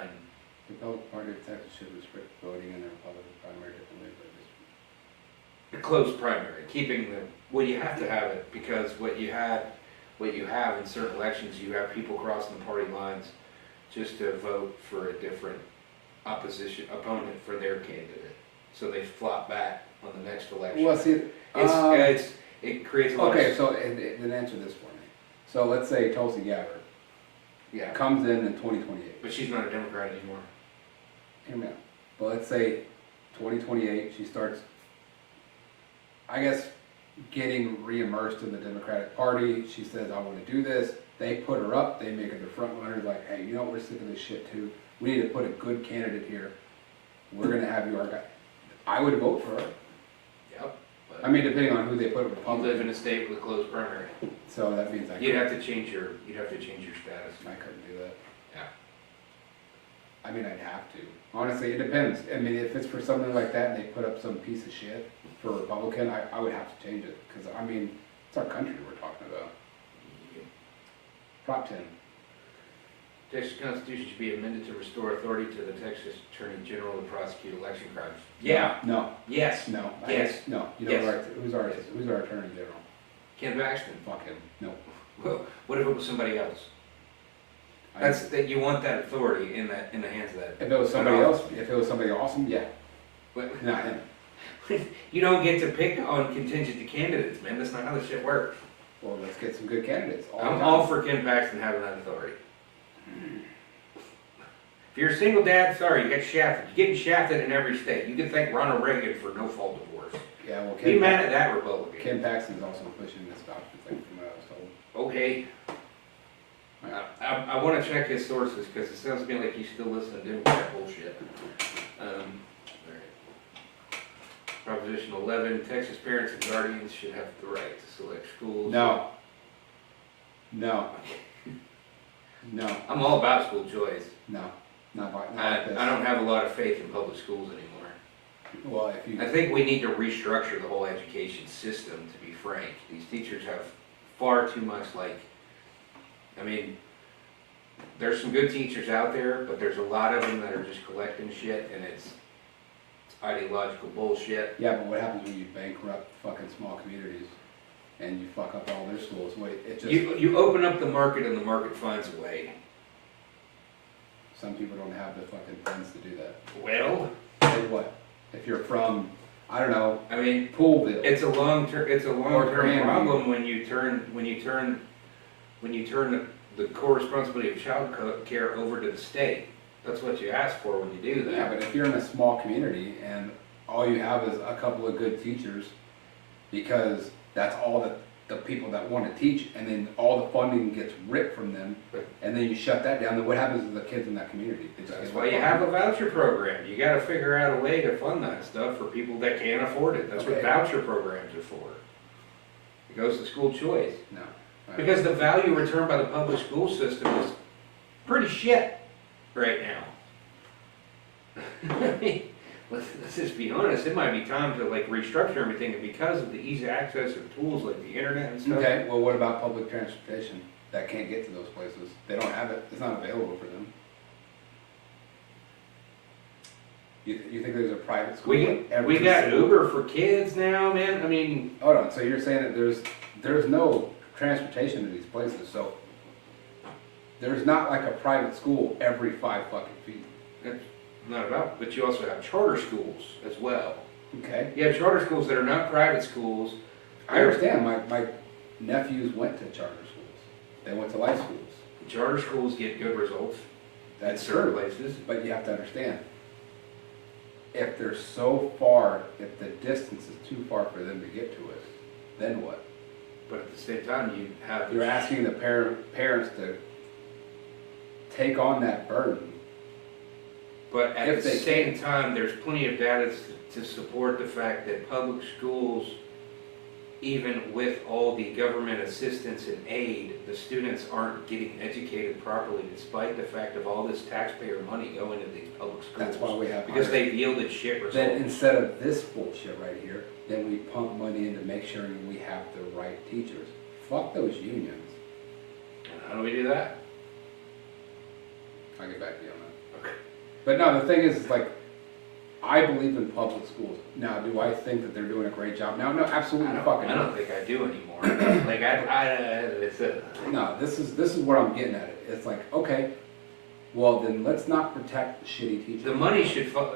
The Republican Party of Texas should restrict voting in the Republican primary to only register. A close primary, keeping the, well, you have to have it, because what you have in certain elections, you have people crossing the party lines just to vote for a different opponent for their candidate. So they flop back on the next election. Well, see, It creates a lot of. okay, so then answer this for me. So let's say Tulsi Gabbard Yeah, comes in 2028. but she's not a Democrat anymore. Hear me out. But let's say 2028, she starts, I guess, getting re-immersed in the Democratic Party. She says, I want to do this. They put her up. They make her the front runner. Like, hey, you know what? We're sick of this shit too. We need to put a good candidate here. We're going to have you our guy. I would vote for her. Yep. I mean, depending on who they put in You live Republican. in a state with a closed primary. So that means I You'd couldn't, have to change your status. I couldn't do that. Yeah. I mean, I'd have to. Honestly, it depends. I mean, if it's for something like that and they put up some piece of shit for a Republican, I would have to change it. Because, I mean, it's our country we're talking about. Prop 10. Texas Constitution should be amended to restore authority to the Texas Attorney General to prosecute election crimes. Yeah. No. Yes. No. Yes. No. You know, Yes. who's our Attorney General? Ken Paxton. Fuck him. No. Well, what if it was somebody else? I- That you want that authority in the hands of that. If it was somebody else, if it was somebody awesome, yeah. But Not him. you don't get to pick on contingent candidates, man. That's not how this shit works. Well, let's get some good candidates. All the I'm time. all for Ken Paxton having that authority. If you're a single dad, sorry, you get shafted. You're getting shafted in every state. You can thank Ronald Reagan for no fault divorce. Yeah, well, Be mad at that Republican. Ken Paxton's also pushing this adoption thing from what I was told. Okay. I want to check his sources because it sounds to me like he's still listening to Democrat bullshit. Proposition 11, Texas parents and guardians should have the right to select schools. No. No. No. I'm all about school choice. No. Not like this. I don't have a lot of faith in public schools anymore. Well, if you. I think we need to restructure the whole education system, to be frank. These teachers have far too much I mean, there's some good teachers out there, but there's a lot of them that are just collecting shit and it's ideological bullshit. Yeah, but what happens when you bankrupt fucking small communities and you fuck up all their schools? Wait, it just. You open up the market and the market finds a way. Some people don't have the fucking funds to do that. Well, Say what? If you're from, I don't know, I mean, Poolville. it's a long-term Grandview. problem when you turn the co-responsibility of child care over to the state. That's what you ask for when you do that. Yeah, but if you're in a small community and all you have is a couple of good teachers, because that's all that the people that want to teach, and then all the funding gets ripped from them, and then you shut that down, then what happens to the kids in that community? They just That's get why you left have a behind. voucher program. You gotta figure out a way to fund that stuff for people that can't afford it. That's what Okay. voucher programs are for. It goes to school choice. No. Because the value returned by the public school system is pretty shit right now. I mean, let's just be honest, it might be time to like restructure everything, and because of the easy access of tools like the internet and stuff. Okay, well, what about public transportation that can't get to those places? They don't have it, it's not available for them. You think there's a private school? We in every got city? Uber for kids now, man. I mean, Hold on, so you're saying that there's no transportation in these places, so there's not like a private school every 5 fucking feet, that's not about, but you also have charter schools as well. okay? You have charter schools that are not private schools. I understand, my nephews went to charter schools, they went to life schools, Charter schools get good results in that's certain true, places. but you have to understand, if they're so far, if the distance is too far for them to get to it, then what? But at the same time, you have. You're asking the parents to take on that burden. But at if the they same time, there's plenty of data to support the fact that public schools, even with all the government assistance and aid, the students aren't getting educated properly despite the fact of all this taxpayer money going into these public schools. That's why we have. Because they've yielded shit results. Then instead of this bullshit right here, then we pump money in to make sure we have the right teachers. Fuck those unions. And how do we do that? I'll get back to you on that. Okay. But no, the thing is like, I believe in public schools. Now, do I think that they're doing a great job now? No, absolutely fucking I not. don't think I do anymore. Like it's a. No, this is what I'm getting at it. It's like, okay, well then let's not protect the shitty teachers. The money should follow,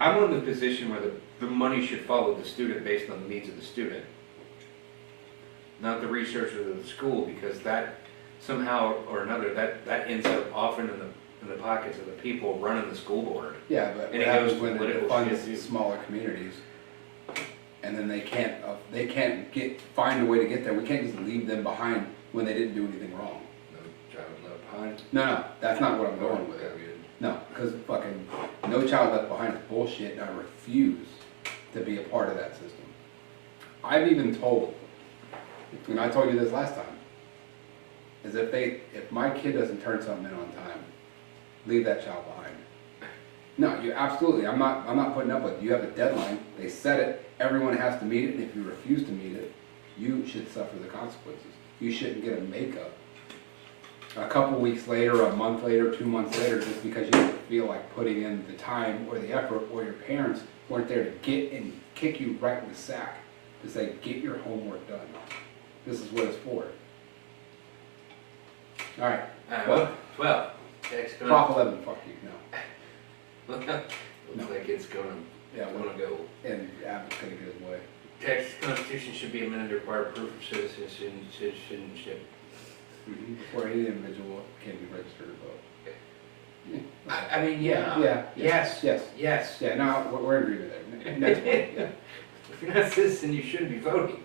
I'm in the position where the money should follow the student based on the needs of the student. Not the researchers of the school, because that somehow or another, that ends up often in the pockets of the people running the school board. Yeah, but And what it happens goes when it political funds shit, too. smaller communities, and then they can't find a way to get there. We can't just leave them behind when they didn't do anything wrong. No child left behind. No, that's not what I'm going with. That'd be No, because fucking No Child Left Behind is bullshit, and I refuse to be a part of that system. I've even told, and I told you this last time, is if my kid doesn't turn something in on time, leave that child behind. No, you absolutely, I'm not putting up with it. You have a deadline, they set it, everyone has to meet it, and if you refuse to meet it, you should suffer the consequences. You shouldn't get a makeup a couple weeks later, a month later, 2 months later, just because you don't feel like putting in the time or the effort, or your parents weren't there to get and kick you right in the sack to say, get your homework done. This is what it's for. All right, well, text gonna, Prop 11, fuck you, no. looks like it's gonna Yeah, well, go. and Abbott's gonna get his way. Texas Constitution should be amended to require proof of citizenship. Before any individual can be registered to vote. I mean, yeah. Yeah. Yes. Yes. Yes. Yeah, no, we're in agreement there. Next one, yeah. If you're not a citizen, you shouldn't be voting.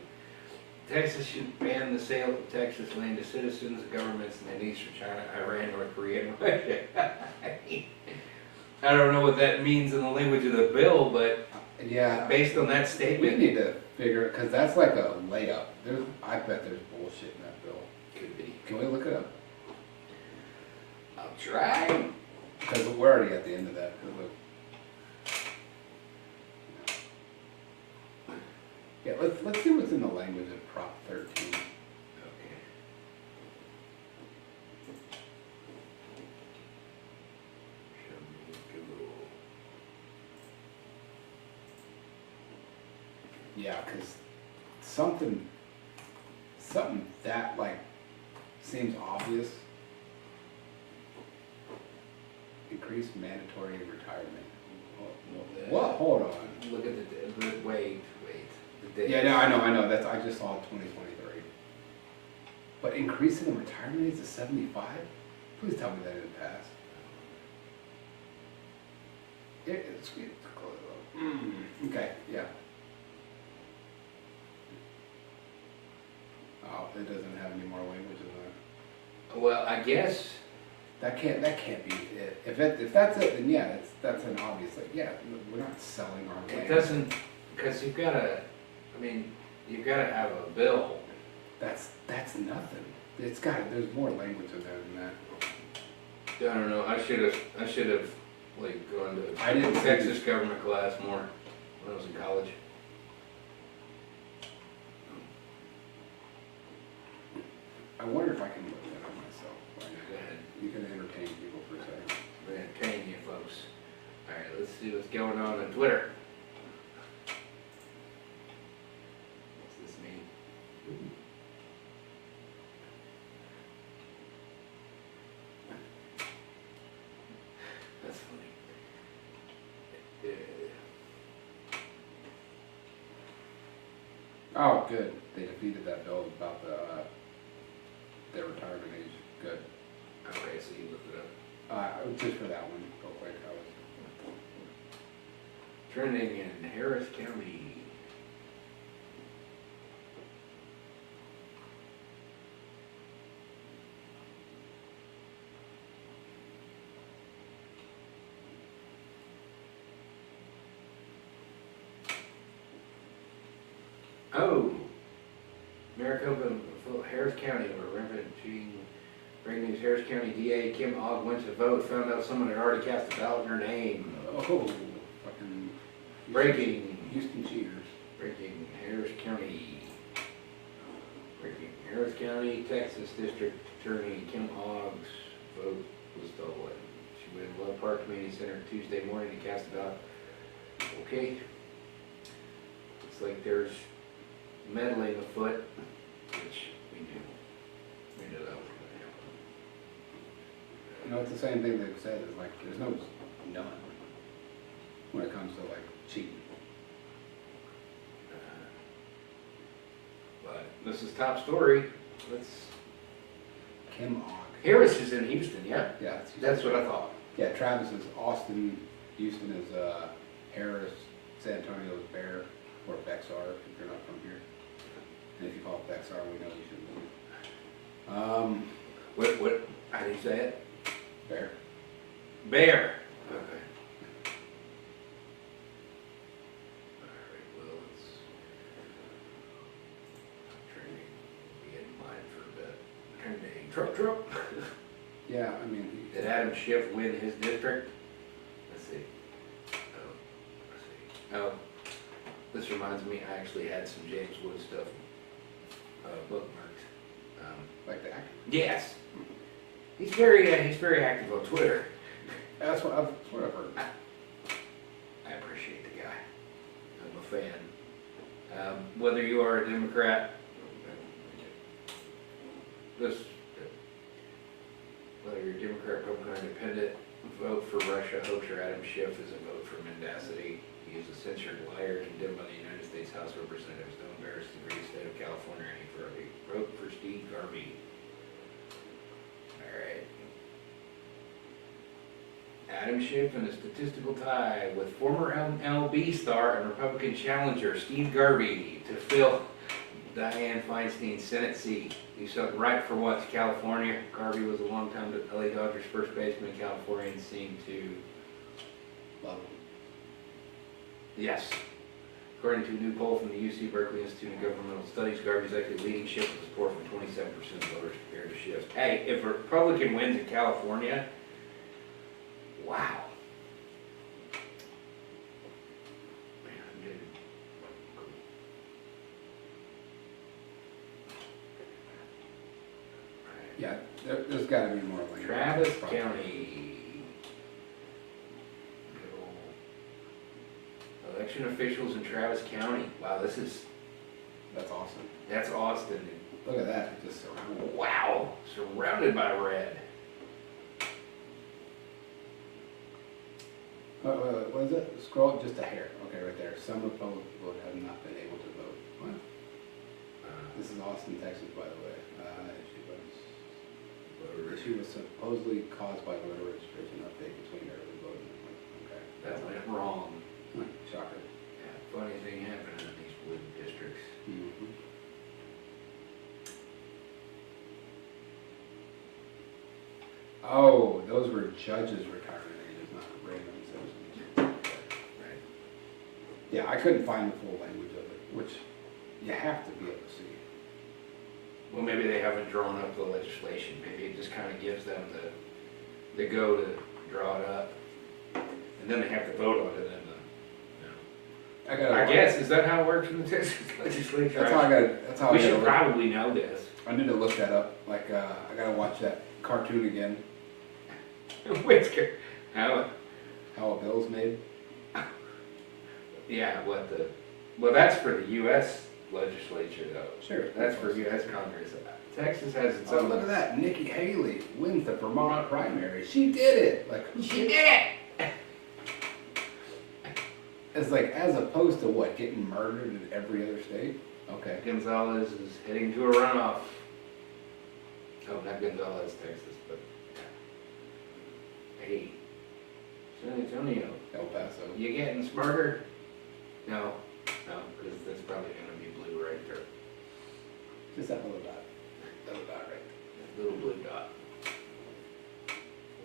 Texas should ban the sale of Texas land to citizens, governments in Eastern China, Iran, North Korea, and Russia. I don't know what that means in the language of the bill, but Yeah. based on that We statement, need to figure it, because that's like a layup. I bet there's bullshit in that bill. could be. Can we look it up? I'll try. Because we're already at the end of that. 'Cause yeah, let's see what's in the language of Prop 13. Okay. Show me Google. Yeah, because something that like seems obvious. Increase mandatory retirement. What? Hold on. Look at wait. The date. Yeah, no, I know. I just saw 2023. But increasing the retirement age to 75? Please tell me that didn't pass. It's close. Okay, yeah. Oh, it doesn't have any more language in Well, I guess, that. That can't be it. If that's it, then yeah, that's an obvious, like, yeah, we're not selling our land. it doesn't, because you've gotta, I mean, you've gotta have a bill. That's nothing. There's more language in there than that. I don't know, I should have, like, gone I didn't to think- Texas government class more when I was in college. I wonder if I can look that up myself. Go ahead. You can entertain people for a second. We're gonna train you folks. Alright, let's see what's going on Twitter. What's this mean? That's funny. Oh, good. They defeated that bill about their retirement age. Good. Okay, so you looked it up. Just for that one, real quick. Trending in Harris County. Oh, Maricopa, Harris County, we're referencing breaking news. Harris County DA Kim Ogg went to vote, found out someone had already cast a ballot in her name. Oh, fucking Breaking. Houston cheaters. Breaking Harris County. Breaking Harris County, Texas District Attorney Kim Ogg's vote was stolen. She went to Love Park Community Center Tuesday morning to cast a ballot. Okay. Looks like there's meddling afoot, which we knew. We knew that was going to happen. You know, it's the same thing they've said, is like, there's none when it comes to like cheating. But this is top story. Let's. Kim Ogg. Harris is in Houston, yeah? Yeah, That's what I thought. Yeah, Travis is Austin, Houston is Harris, San Antonio is Bear, or Bexar, if you're not from here. And if you call it Bexar, we know you shouldn't be. What, how do you say it? Bear. Bear. Okay. Alright, well, it's trending. Be in mind for a bit. Trending. Truck. Yeah, I mean, Did Adam Schiff win his district? Let's see. Oh, this reminds me, I actually had some James Wood stuff bookmarked. like the actor. Yes. He's very active on Twitter. That's what I've heard. I appreciate the guy. I'm a fan. Whether you are a Democrat, whether you're a Democrat, Republican, or Independent, vote for Russia. Hope your Adam Schiff is a vote for mendacity. He is a censored liar condemned by the United States House of Representatives. Don't embarrass the great state of California any further. Vote for Steve Garvey. All right. Adam Schiff in a statistical tie with former MLB star and Republican challenger Steve Garvey to fill Dianne Feinstein's Senate seat. He stood right for what? California. Garvey was a longtime LA Dodgers first baseman. Californians seem to Love him. yes. According to a new poll from the UC Berkeley Institute of Governmental Studies, Garvey's actually leading Schiff with support from 27% of voters compared to Schiff. Hey, if a Republican wins in California, wow. Man, dude. Yeah, there's got to be more language. Travis Probably. County. Election officials in Travis County. Wow, That's awesome. that's Austin. Look at that, just surrounded. Wow, surrounded by red. What is it? Scroll just a hair. Okay, right there. Some Republicans have not been able to vote. What? This is Austin, Texas, by the way. She was supposedly caused by voter registration update between early voting. Okay. That went wrong. Shocker. Yeah. funny thing happening in these blue districts. Mhm. Oh, those were judges' retirement ages, not random citizens. Right. Yeah, I couldn't find the full language of it, which you have to be able to see. Well, maybe they haven't drawn up the legislation. Maybe it just kind of gives them the go to draw it up. And then they have to vote on it and I guess, is that how it works in the Texas legislature? That's how I got. That's how We I should got. probably know this. I need to look that up. Like, I gotta watch that cartoon again. Which, how, How a bill's made. yeah, well, that's for the U.S. legislature though. Sure. That's for U.S. Congress. Texas has its Oh, own. look at that! Nikki Haley wins the Vermont primary. She did it. Like, who She did did it! It's like, as opposed to what, getting murdered in every other state? Okay. Gonzalez is heading to a runoff. Oh, not Gonzalez, Texas, but hey, San Antonio, El Paso. you getting smarter? No, because that's probably gonna be blue right there. Just that little dot. Little dot right That little blue dot.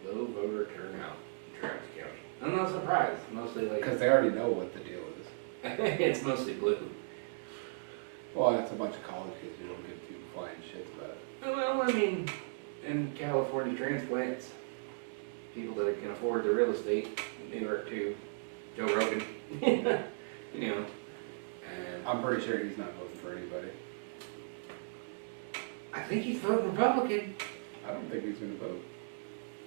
Low voter turnout in Travis County. I'm not surprised. Mostly there. like Because they already know what the deal is. it's mostly blue. Well, that's a bunch of college kids who don't give two flying shits about it. Well, I mean, in California transplants, people that can afford the real estate, New York too, Joe Rogan, you know, and I'm pretty sure he's not voting for anybody. I think he's voting Republican. I don't think he's gonna vote.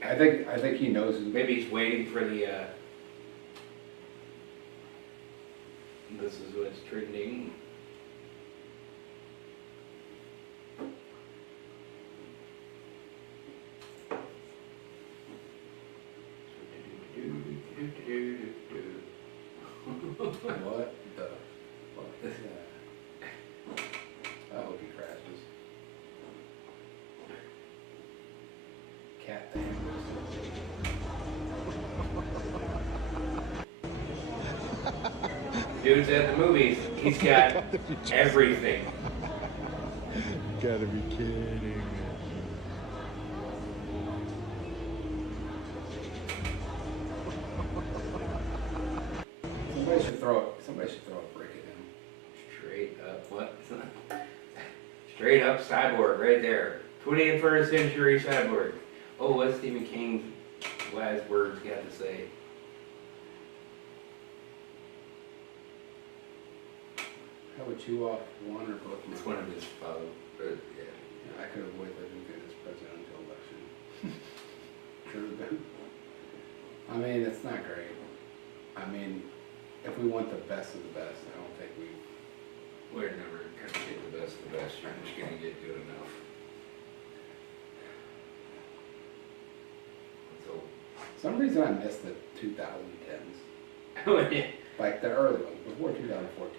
I think he knows who. Maybe he's waiting for the, this is what's trending. What the fuck is that? I hope he crashes. Cat thing. Dude's at the movies. He's got everything. You gotta be kidding. Somebody should throw a brick at him. Straight up, what? Straight up cyborg right there. 21st century cyborg. Oh, what's Stephen King's wise words he had to say? I would chew off one or both It's my. one of his yeah. Yeah, I could avoid living through this presidential election. True, but I mean, it's not great. I mean, if we want the best of the best, I don't think we. We're never gonna get the best of the best. You're just gonna get good enough. So, For some reason, I missed the 2010s, oh yeah. like the early ones before 2014.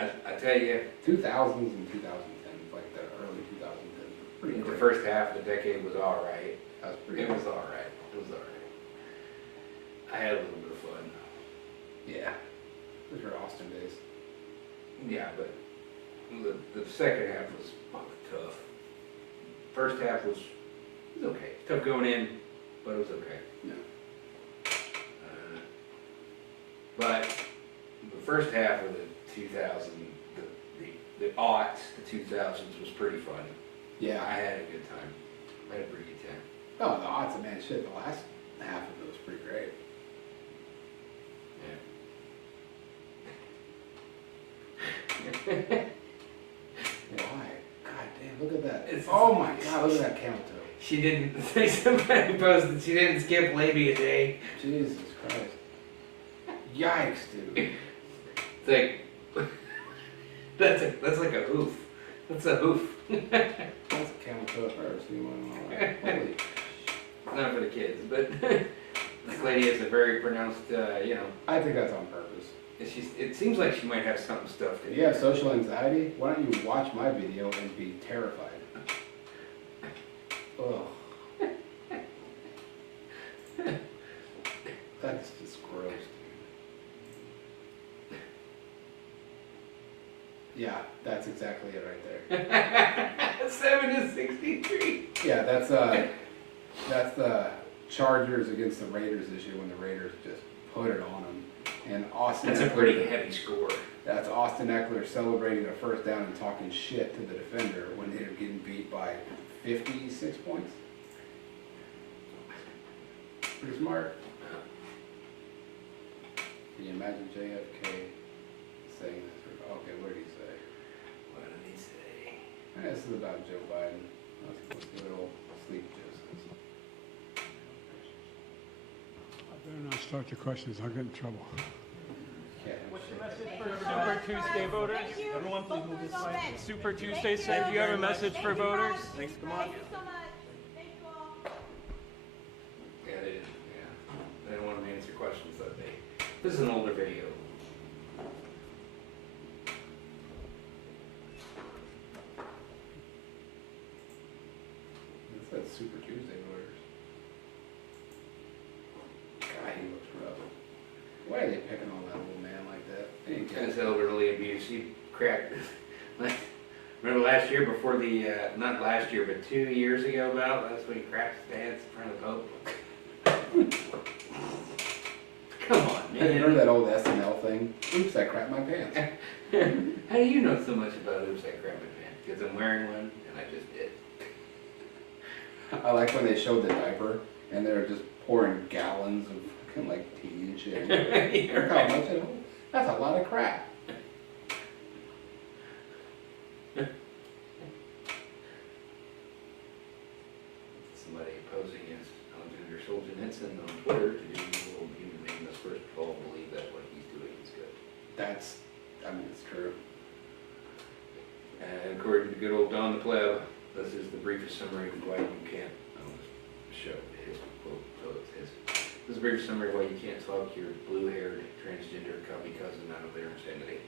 I tell you, 2000s and 2010s, like the early 2010s, were pretty the great. first half of the decade was alright. That was pretty. It was alright. It was alright. I had a little bit of fun. Yeah, those were Austin days. Yeah, but the second half was tough. First half was okay. Tough going in, but it was okay. Yeah. But the first half of the 2000, the aughts, the 2000s was pretty fun. Yeah. I had a good time. I had a pretty good time. Oh, the odds of man shit. The last half of it was pretty great. Why? God damn! Look at that. Oh my God! Look at that camel toe. She didn't. Somebody posted she didn't skip labia day. Jesus Christ. Yikes, dude. It's like that's like a hoof. That's a hoof. That's a camel toe first. You want to know that? Holy. Not for the kids, but this lady has a very pronounced, I think that's on purpose. it seems like she might have something stuffed in If you have social anxiety, why don't you watch my video and be terrified? Ugh. That's just gross, dude. Yeah, that's exactly it right there. 7 to 63. Yeah, that's the Chargers against the Raiders this year when the Raiders just put it on them. And Austin That's a Eckler, pretty heavy score. that's Austin Eckler celebrating a first down and talking shit to the defender when they're getting beat by 56 points. Pretty smart. Can you imagine JFK saying this? Okay, what did he say? What did he say? This is about Joe Biden. Let's go with a little sleep justice. I better not start the questions, I'll get in trouble. Yeah. What's your message for Super Tuesday voters? Everyone, please move this way. Super Tuesday, Sam, do you have a message for voters? Thanks, come on. Thank you so much. Thank you all. Yeah, they didn't. Yeah, they didn't want to answer questions that day. This is an older video. It said Super Tuesday voters. God, he looks rough. Why are they picking on that old man like that? They ain't Kind got- of elderly abuse. He cracked. Remember last year before the, not last year, but 2 years ago about, that's when he cracked his pants in front of the Pope. Come on, Hey, remember man. that old SNL thing? Oops, I crapped my pants. How do you know so much about oops, I cracked my pants? Because I'm wearing one, and I just did. I like when they showed the diaper and they're just pouring gallons of fucking like tea and shit. You're Look how right. much it holds. That's a lot of crap. Somebody opposing is Alexander Solzhenitsyn on Twitter to do a little human name us first of all believe that what he's doing is good. That's, I mean, it's true. And according to good old Don the Pleb, this is the briefest summary of why you can't, I'll just show his quote, so it's his. This is the briefest summary of why you can't talk your blue-haired transgender copy cousin out of their insanity.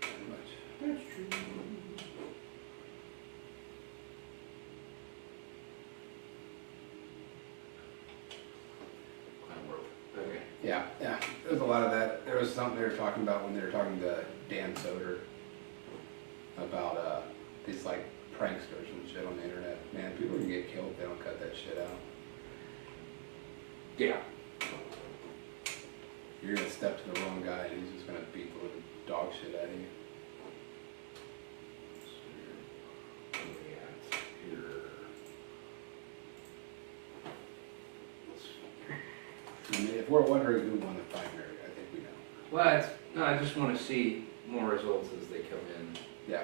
Pretty much. That's true. Clown world. Okay. Yeah, yeah. There's a lot of that. There was something they were talking about when they were talking to Dan Soder about these like pranksters and shit on the internet. Man, people can get killed if they don't cut that shit out. Yeah. You're gonna step to the wrong guy and he's just gonna beat the living dog shit out of you. I mean, if we're wondering who won the primary, I think we know. Well, it's, no, I just want to see more results as they come in. Yeah.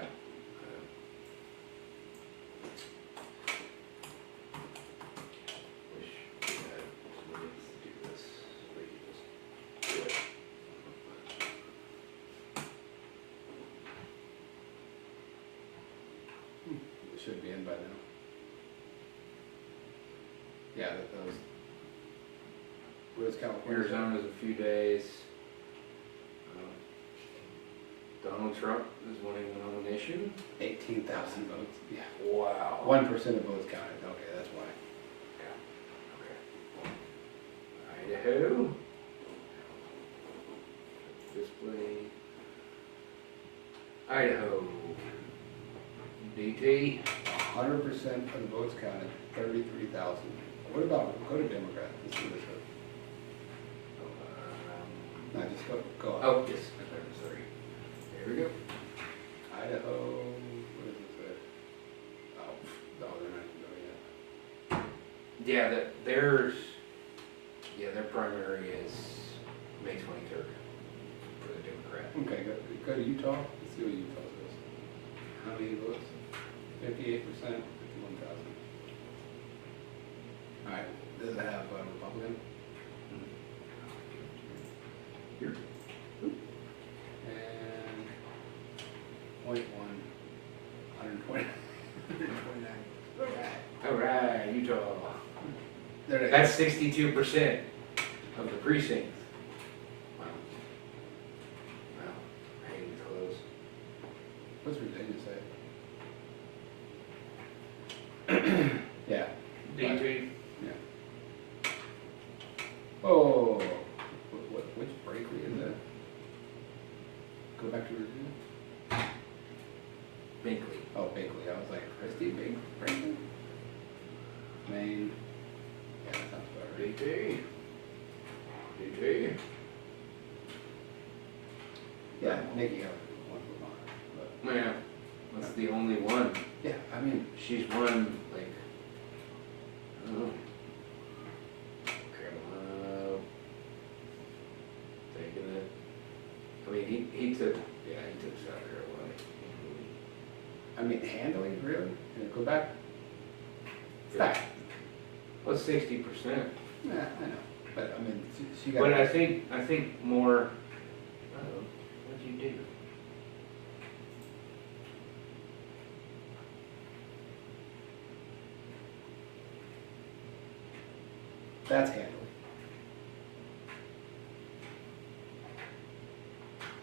Wish we had somebody else to do this, but you just do it. It should be in by now. Yeah, those. Where's California? Arizona's a few days. Donald Trump is winning the nomination. 18,000 votes. Yeah. Wow. 1% of votes counted. Okay, that's why. Okay. Idaho. Display. Idaho. DT. 100% of the votes counted. 33,000. What about go to Democrat? Let's see this. No, just go up. Oh, yes. Sorry. There we go. Idaho. What does it say? Oh, no, they're not even going yet. Yeah, their primary is May 23rd for the Democrat. Okay, go to Utah. Let's see what Utah says. How many votes? 58%, 51,000. All right. Does it have a Republican? Here. And 0.1, 120, 129. All right, Utah. There it That's is. 62% of the precincts. Wow. Wow. Hanging close. What's Virginia say? Yeah. DT. Yeah. Oh, which breakery is that? Binkley. Oh, Binkley. I was like, Christy Brinkley? Maine. Yeah, that sounds about right. DT. Yeah, Nikki Hillary was one of them. But Yeah, that's the only one. yeah, I mean, She's won, like, I don't know. Carolina. Taking it. I mean, he took South Carolina. I mean, handily, really? Go back? Fact. Well, 60%. Yeah, I know. But I mean, she got. But I think more, what'd you do? That's handily.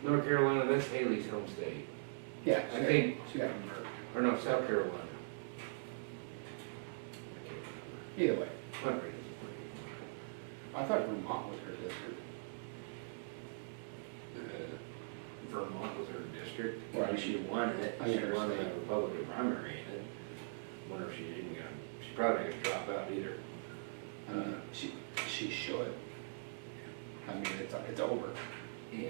North Carolina, that's Haley's home state. Yeah, I think- she got murdered. Or no, South Carolina. Either way, Not really. I thought Vermont was her district. Vermont was her district. Well, Well, she won it. I mean, She her won the state. Republican primary in it. Wonder if she didn't go. She's probably not gonna drop out either. I mean, she should. I mean, it's over. Yeah.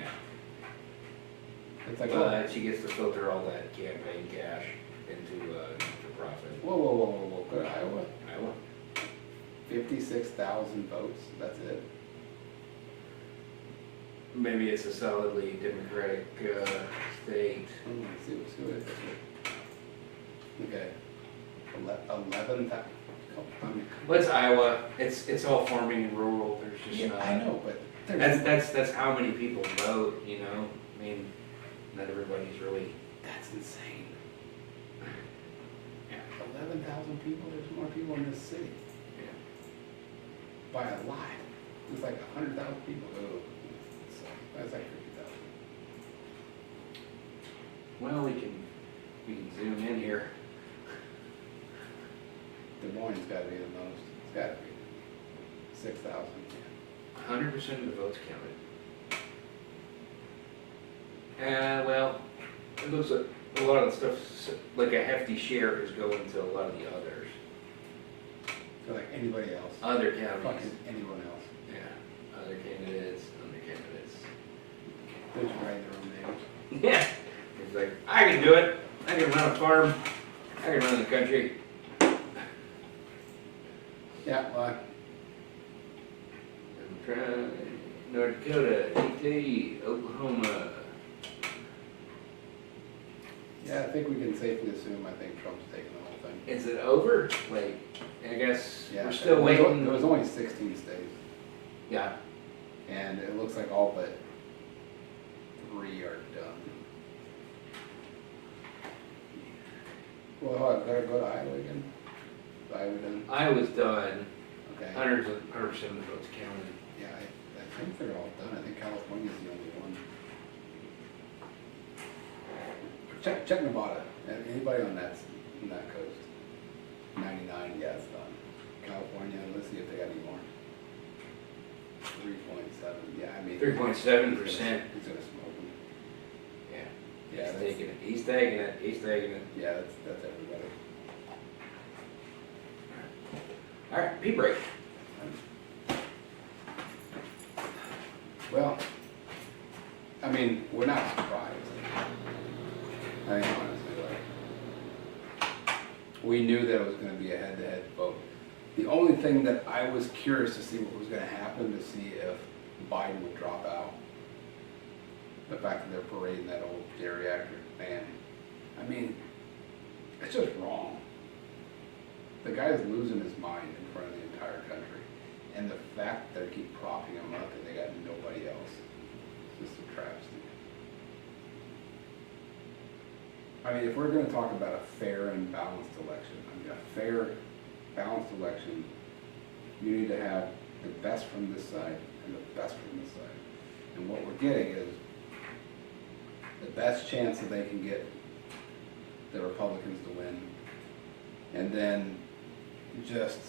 It's like, But she gets to filter all that campaign cash into profit. whoa, go to Iowa? Iowa. 56,000 votes, that's it? Maybe it's a solidly Democratic state. Let's see what it is. Okay. 11,000. I mean, Well, it's Iowa. It's all farming and rural. There's just yeah, not. I know, but there's, That's how many people vote. You know, I mean, not everybody's really. that's insane. Yeah, 11,000 people, there's more people in this city. Yeah. By a lot. It's like 100,000 people. Oh, so that's like 50,000. Well, we can zoom in here. Des Moines got to be the most. It's got to be 6,000. 100% of the votes counted. Well, it looks like a lot of the stuff, like a hefty share, is going to a lot of the others. So like anybody else. Other counties. Fucking anyone else. Yeah. Other candidates. They're just writing their own names. Yeah. It's like, I can do it. I can run a farm. I can run the country. Yeah, well, I'm trying. North Dakota, DT, Oklahoma. yeah, I think we can safely assume, I think Trump's taking the whole thing. Is it over? Like, I guess Yeah, we're still there was waiting. There was only 16 states, Yeah. and it looks like all but 3 are done. Well, hold on, gotta go to Iowa again? Is Iowa done? Iowa's done. Okay. 100% of the votes counted. Yeah, I think they're all done. I think California's the only one. Check Nevada. Anybody on that coast? 99, yeah, it's done. California, let's see if they got any more. 3.7, yeah, I mean. 3.7%. He's gonna smoke them. Yeah. Yeah, He's taking it. He's taking it. He's taking it. Yeah, that's everybody. All right, pee break. Well, I mean, we're not surprised. I mean, honestly, like, we knew that it was gonna be a head-to-head vote. The only thing that I was curious to see what was gonna happen, to see if Biden would drop out. The fact that they're parading that old geriatric man. I mean, it's just wrong. The guy's losing his mind in front of the entire country. And the fact that they keep propping him up and they got nobody else, it's just a travesty. I mean, if we're gonna talk about a fair and balanced election, I mean, a fair, balanced election, you need to have the best from this side and the best from this side. And what we're getting is the best chance that they can get the Republicans to win, and then just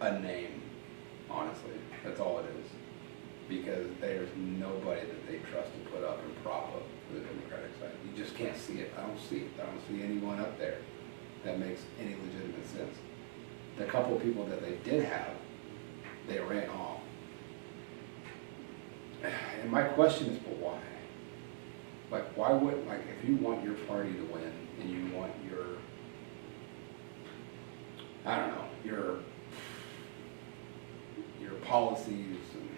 a name, honestly. That's all it is. Because there's nobody that they trust to put up and prop up for the Democratic side. can't see it. I don't see it. I don't see anyone up there that makes any legitimate sense. The couple of people that they did have, they ran off. And my question is, but why? Like, why would, like, if you want your party to win and you want your, I don't know, your policies and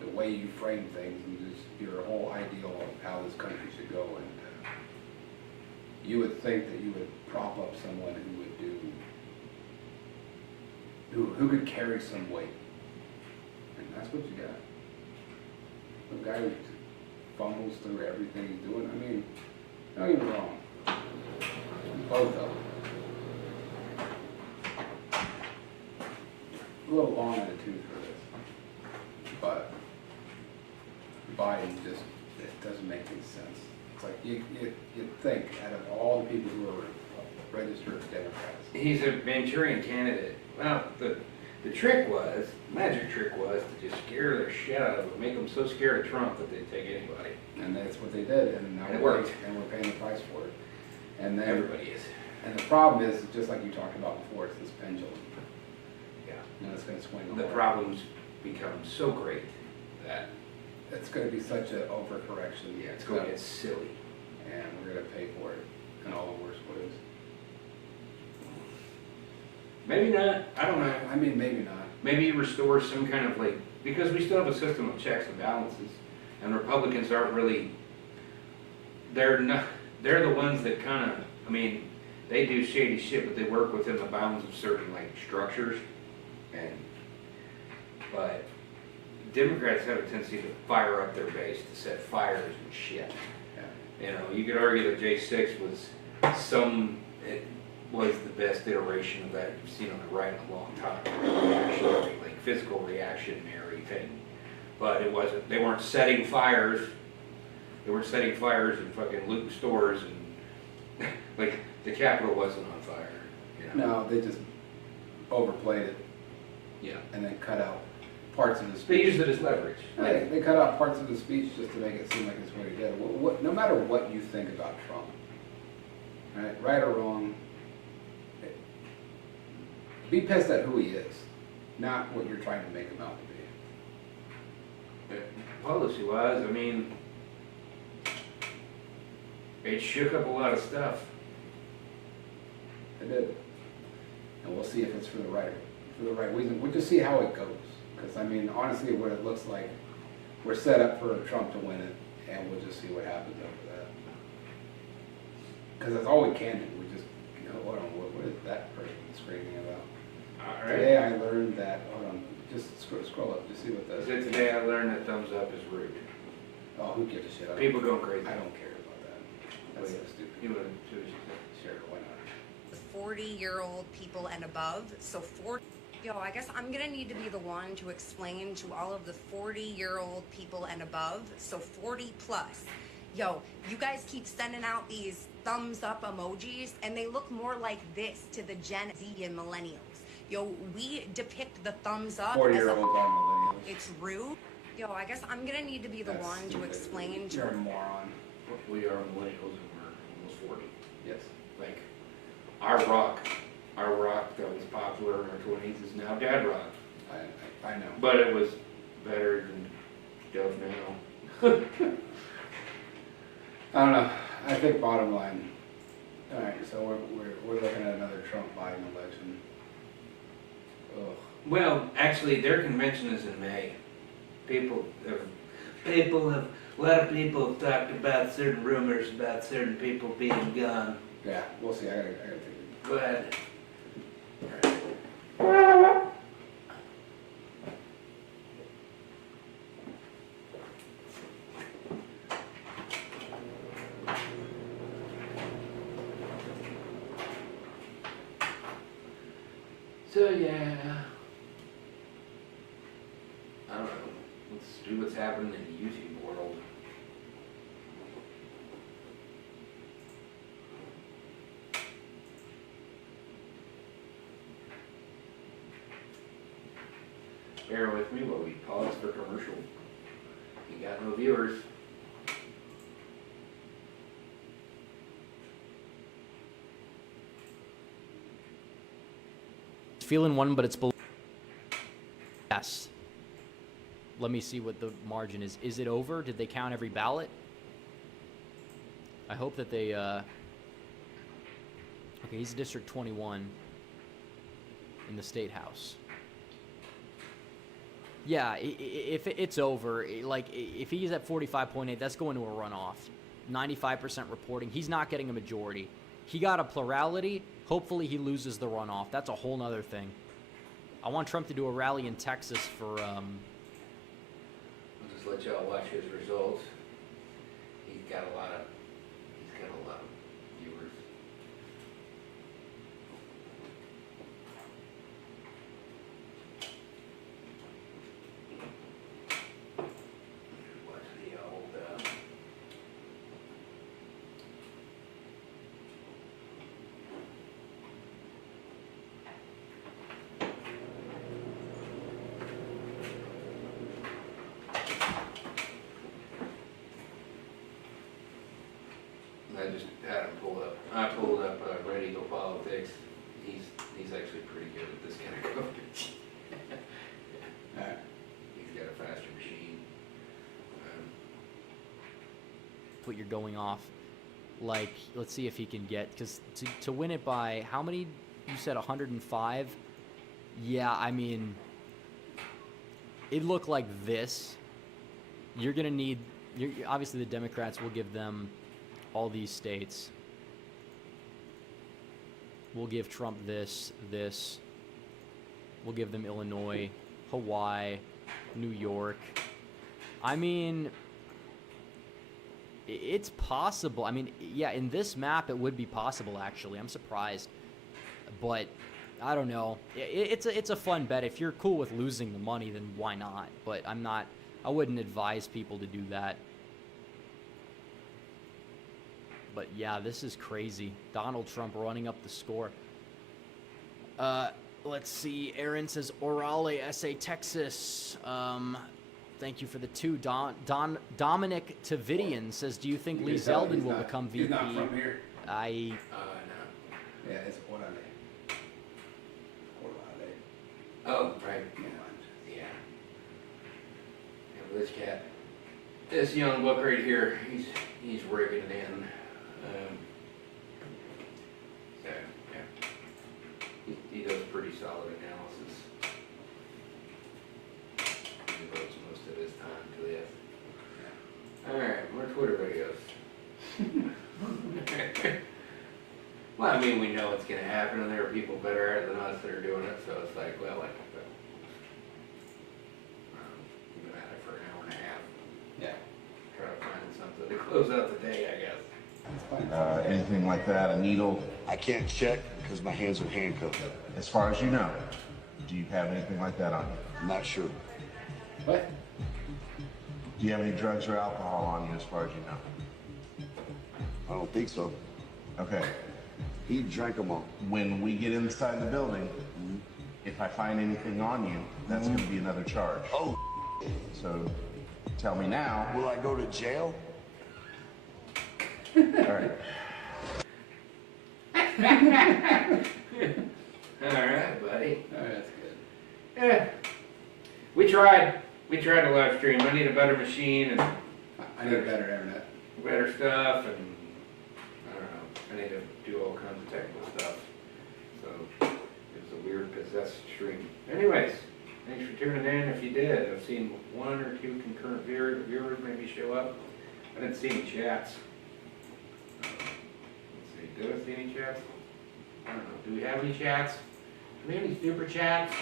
the way you frame things and just your whole ideal of how this country should go, and you would think that you would prop up someone who would do, who could carry some weight, and that's what you got. The guy who fumbles through everything he's doing. I mean, don't get me wrong, both of them. A little long in the tooth for this, but Biden just, it doesn't make any sense. It's like you'd think out of all the people who are registered Democrats. He's a Manchurian candidate. Well, the magic trick was to just scare the shit out of them, make them so scared of Trump that they'd take anybody. And that's what they did, and now And it worked. And we're paying the price for it. And then, Everybody is. and the problem is, just like you talked about before, it's this pendulum. Yeah. And it's gonna swing The over. problems become so great that, It's gonna be such an overcorrection. yeah, it's going to get silly. And we're gonna pay for it in all the worst ways. Maybe not, I don't know. I mean, maybe not. Maybe you restore some kind of like, because we still have a system of checks and balances, and Republicans aren't really, they're the ones that kind of, I mean, they do shady shit, but they work within the bounds of certain like structures, but Democrats have a tendency to fire up their base, to set fires and shit. Yeah. You know, you could argue that J6 was it was the best iteration of that you've seen on the right in a long time. Reactionary, like physical reactionary thing. But it wasn't, they weren't setting fires. They weren't setting fires and fucking looting stores and like the Capitol wasn't on fire. You know? No, they just overplayed it Yeah. and then cut out parts of the They speech. used it as leverage. They cut out parts of the speech just to make it seem like it's what he did. No matter what you think about Trump, right or wrong, be pissed at who he is, not what you're trying to make him out to be. Policy-wise, I mean, it shook up a lot of stuff. They did. And we'll see if it's for the right reason. We'll just see how it goes. Because, I mean, honestly, what it looks like, we're set up for Trump to win it, and we'll just see what happens after that. Because that's all we can do. We just, hold on, what is that person screaming about? All right. Today I learned that, hold on, just scroll up, just see what Is the, it today I learned that thumbs up is rude? oh, who gives a shit? People going crazy. I don't care about that. That's so stupid. You would too. Sure, why not? 40-year-old people and above. So I guess I'm gonna need to be the one to explain to all of the 40-year-old people and above. So 40 plus. Yo, you guys keep sending out these thumbs up emojis and they look more like this to the Gen Z and millennials. Yo, we depict the thumbs up 40-year-olds are millennials. it's rude. Yo, I guess I'm gonna need to be the That's one to stupid. explain to You're a moron. We are millennials and we're almost 40. Yes. Like, our rock that was popular in our 20s is now dad rock. I know. But it was better than stuff now. I don't know. I think bottom line. All right, so we're looking at another Trump-Biden election. Ugh. Well, actually, their convention is in May. A lot of people have talked about certain rumors about certain people being gone. Yeah, we'll see. I gotta take it. Go ahead. So yeah, I don't know. Let's do what's happening in the YouTube world. Bear with me while we pause for commercial. We got no viewers. feeling one, but it's below. Yes. Let me see what the margin is. Is it over? Did they count every ballot? I hope that they, okay, he's District 21 in the State House. Yeah, if it's over, like, if he's at 45.8, that's going to a runoff. 95% reporting. He's not getting a majority. He got a plurality. Hopefully he loses the runoff. That's a whole nother thing. I want Trump to do a rally in Texas for, I'll just let y'all watch his results. He's got a lot of viewers. Watch the old, I just had him pull up. I pulled up Ready Go Politics. He's actually pretty good at this kind of coverage. He's got a faster machine. what you're going off. Like, let's see if he can get, because to win it by, how many? You said 105? Yeah, I mean, it looked like this. You're going to need, obviously the Democrats will give them all these states. We'll give Trump this. We'll give them Illinois, Hawaii, New York. I mean, it's possible. I mean, yeah, in this map it would be possible, actually. I'm surprised. But I don't know. It's a fun bet. If you're cool with losing the money, then why not? But I wouldn't advise people to do that. But yeah, this is crazy. Donald Trump running up the score. Let's see. Aaron says, Orale, SA, Texas. Thank you for the 2. Dominic Tavidian says, do you think Lee Zeldin will become VP? He's not from here. No. Yeah, it's Orale. Oh, right. Yeah. Yeah, this cat, this young buck right here, he's rigging it in. Yeah. He does pretty solid analysis. He devotes most of his time to this. Alright, more Twitter videos. Well, I mean, we know it's going to happen, and there are people better at it than us that are doing it, so it's like, well, we've been at it for an hour and a half. Yeah. Try to find something to close out the day, I guess. Anything like that, a needle? I can't check because my hands are handcuffed. As far as you know, do you have anything like that on you? I'm not sure. What? Do you have any drugs or alcohol on you as far as you know? I don't think so. Okay. He drank them all. When we get inside the building, if I find anything on you, that's going to be another charge. Oh. So tell me now. Will I go to jail? All right. All right, buddy. Oh, that's good. Yeah. We tried to live stream. I need a better machine and I need better internet. better stuff, and I don't know. I need to do all kinds of technical stuff. So it was a weird possessed stream. Anyways, thanks for tuning in. If you did, I've seen 1 or 2 concurrent viewers maybe show up. I didn't see any chats. Let's see. Did I see any chats? I don't know. Do we have any chats? Do we have any super chats?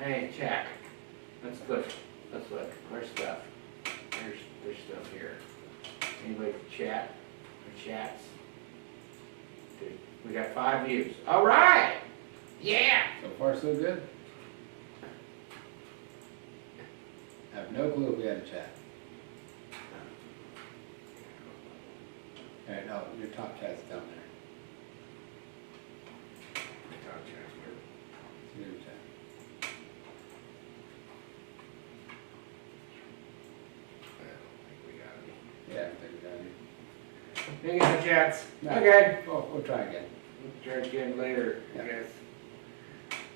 Hey, chat. Let's look. Where's stuff? There's stuff here. Anybody chat or chats? Dude, we got 5 views. All right. Yeah. So far, so good. I have no clue if we had a chat. Alright, no, your top chat's down there. Top chat's weird. See your chat. I don't think we got any. Yeah, I think we got any. You got chats. No. Okay. We'll try again. We'll try again later, I Yeah. guess.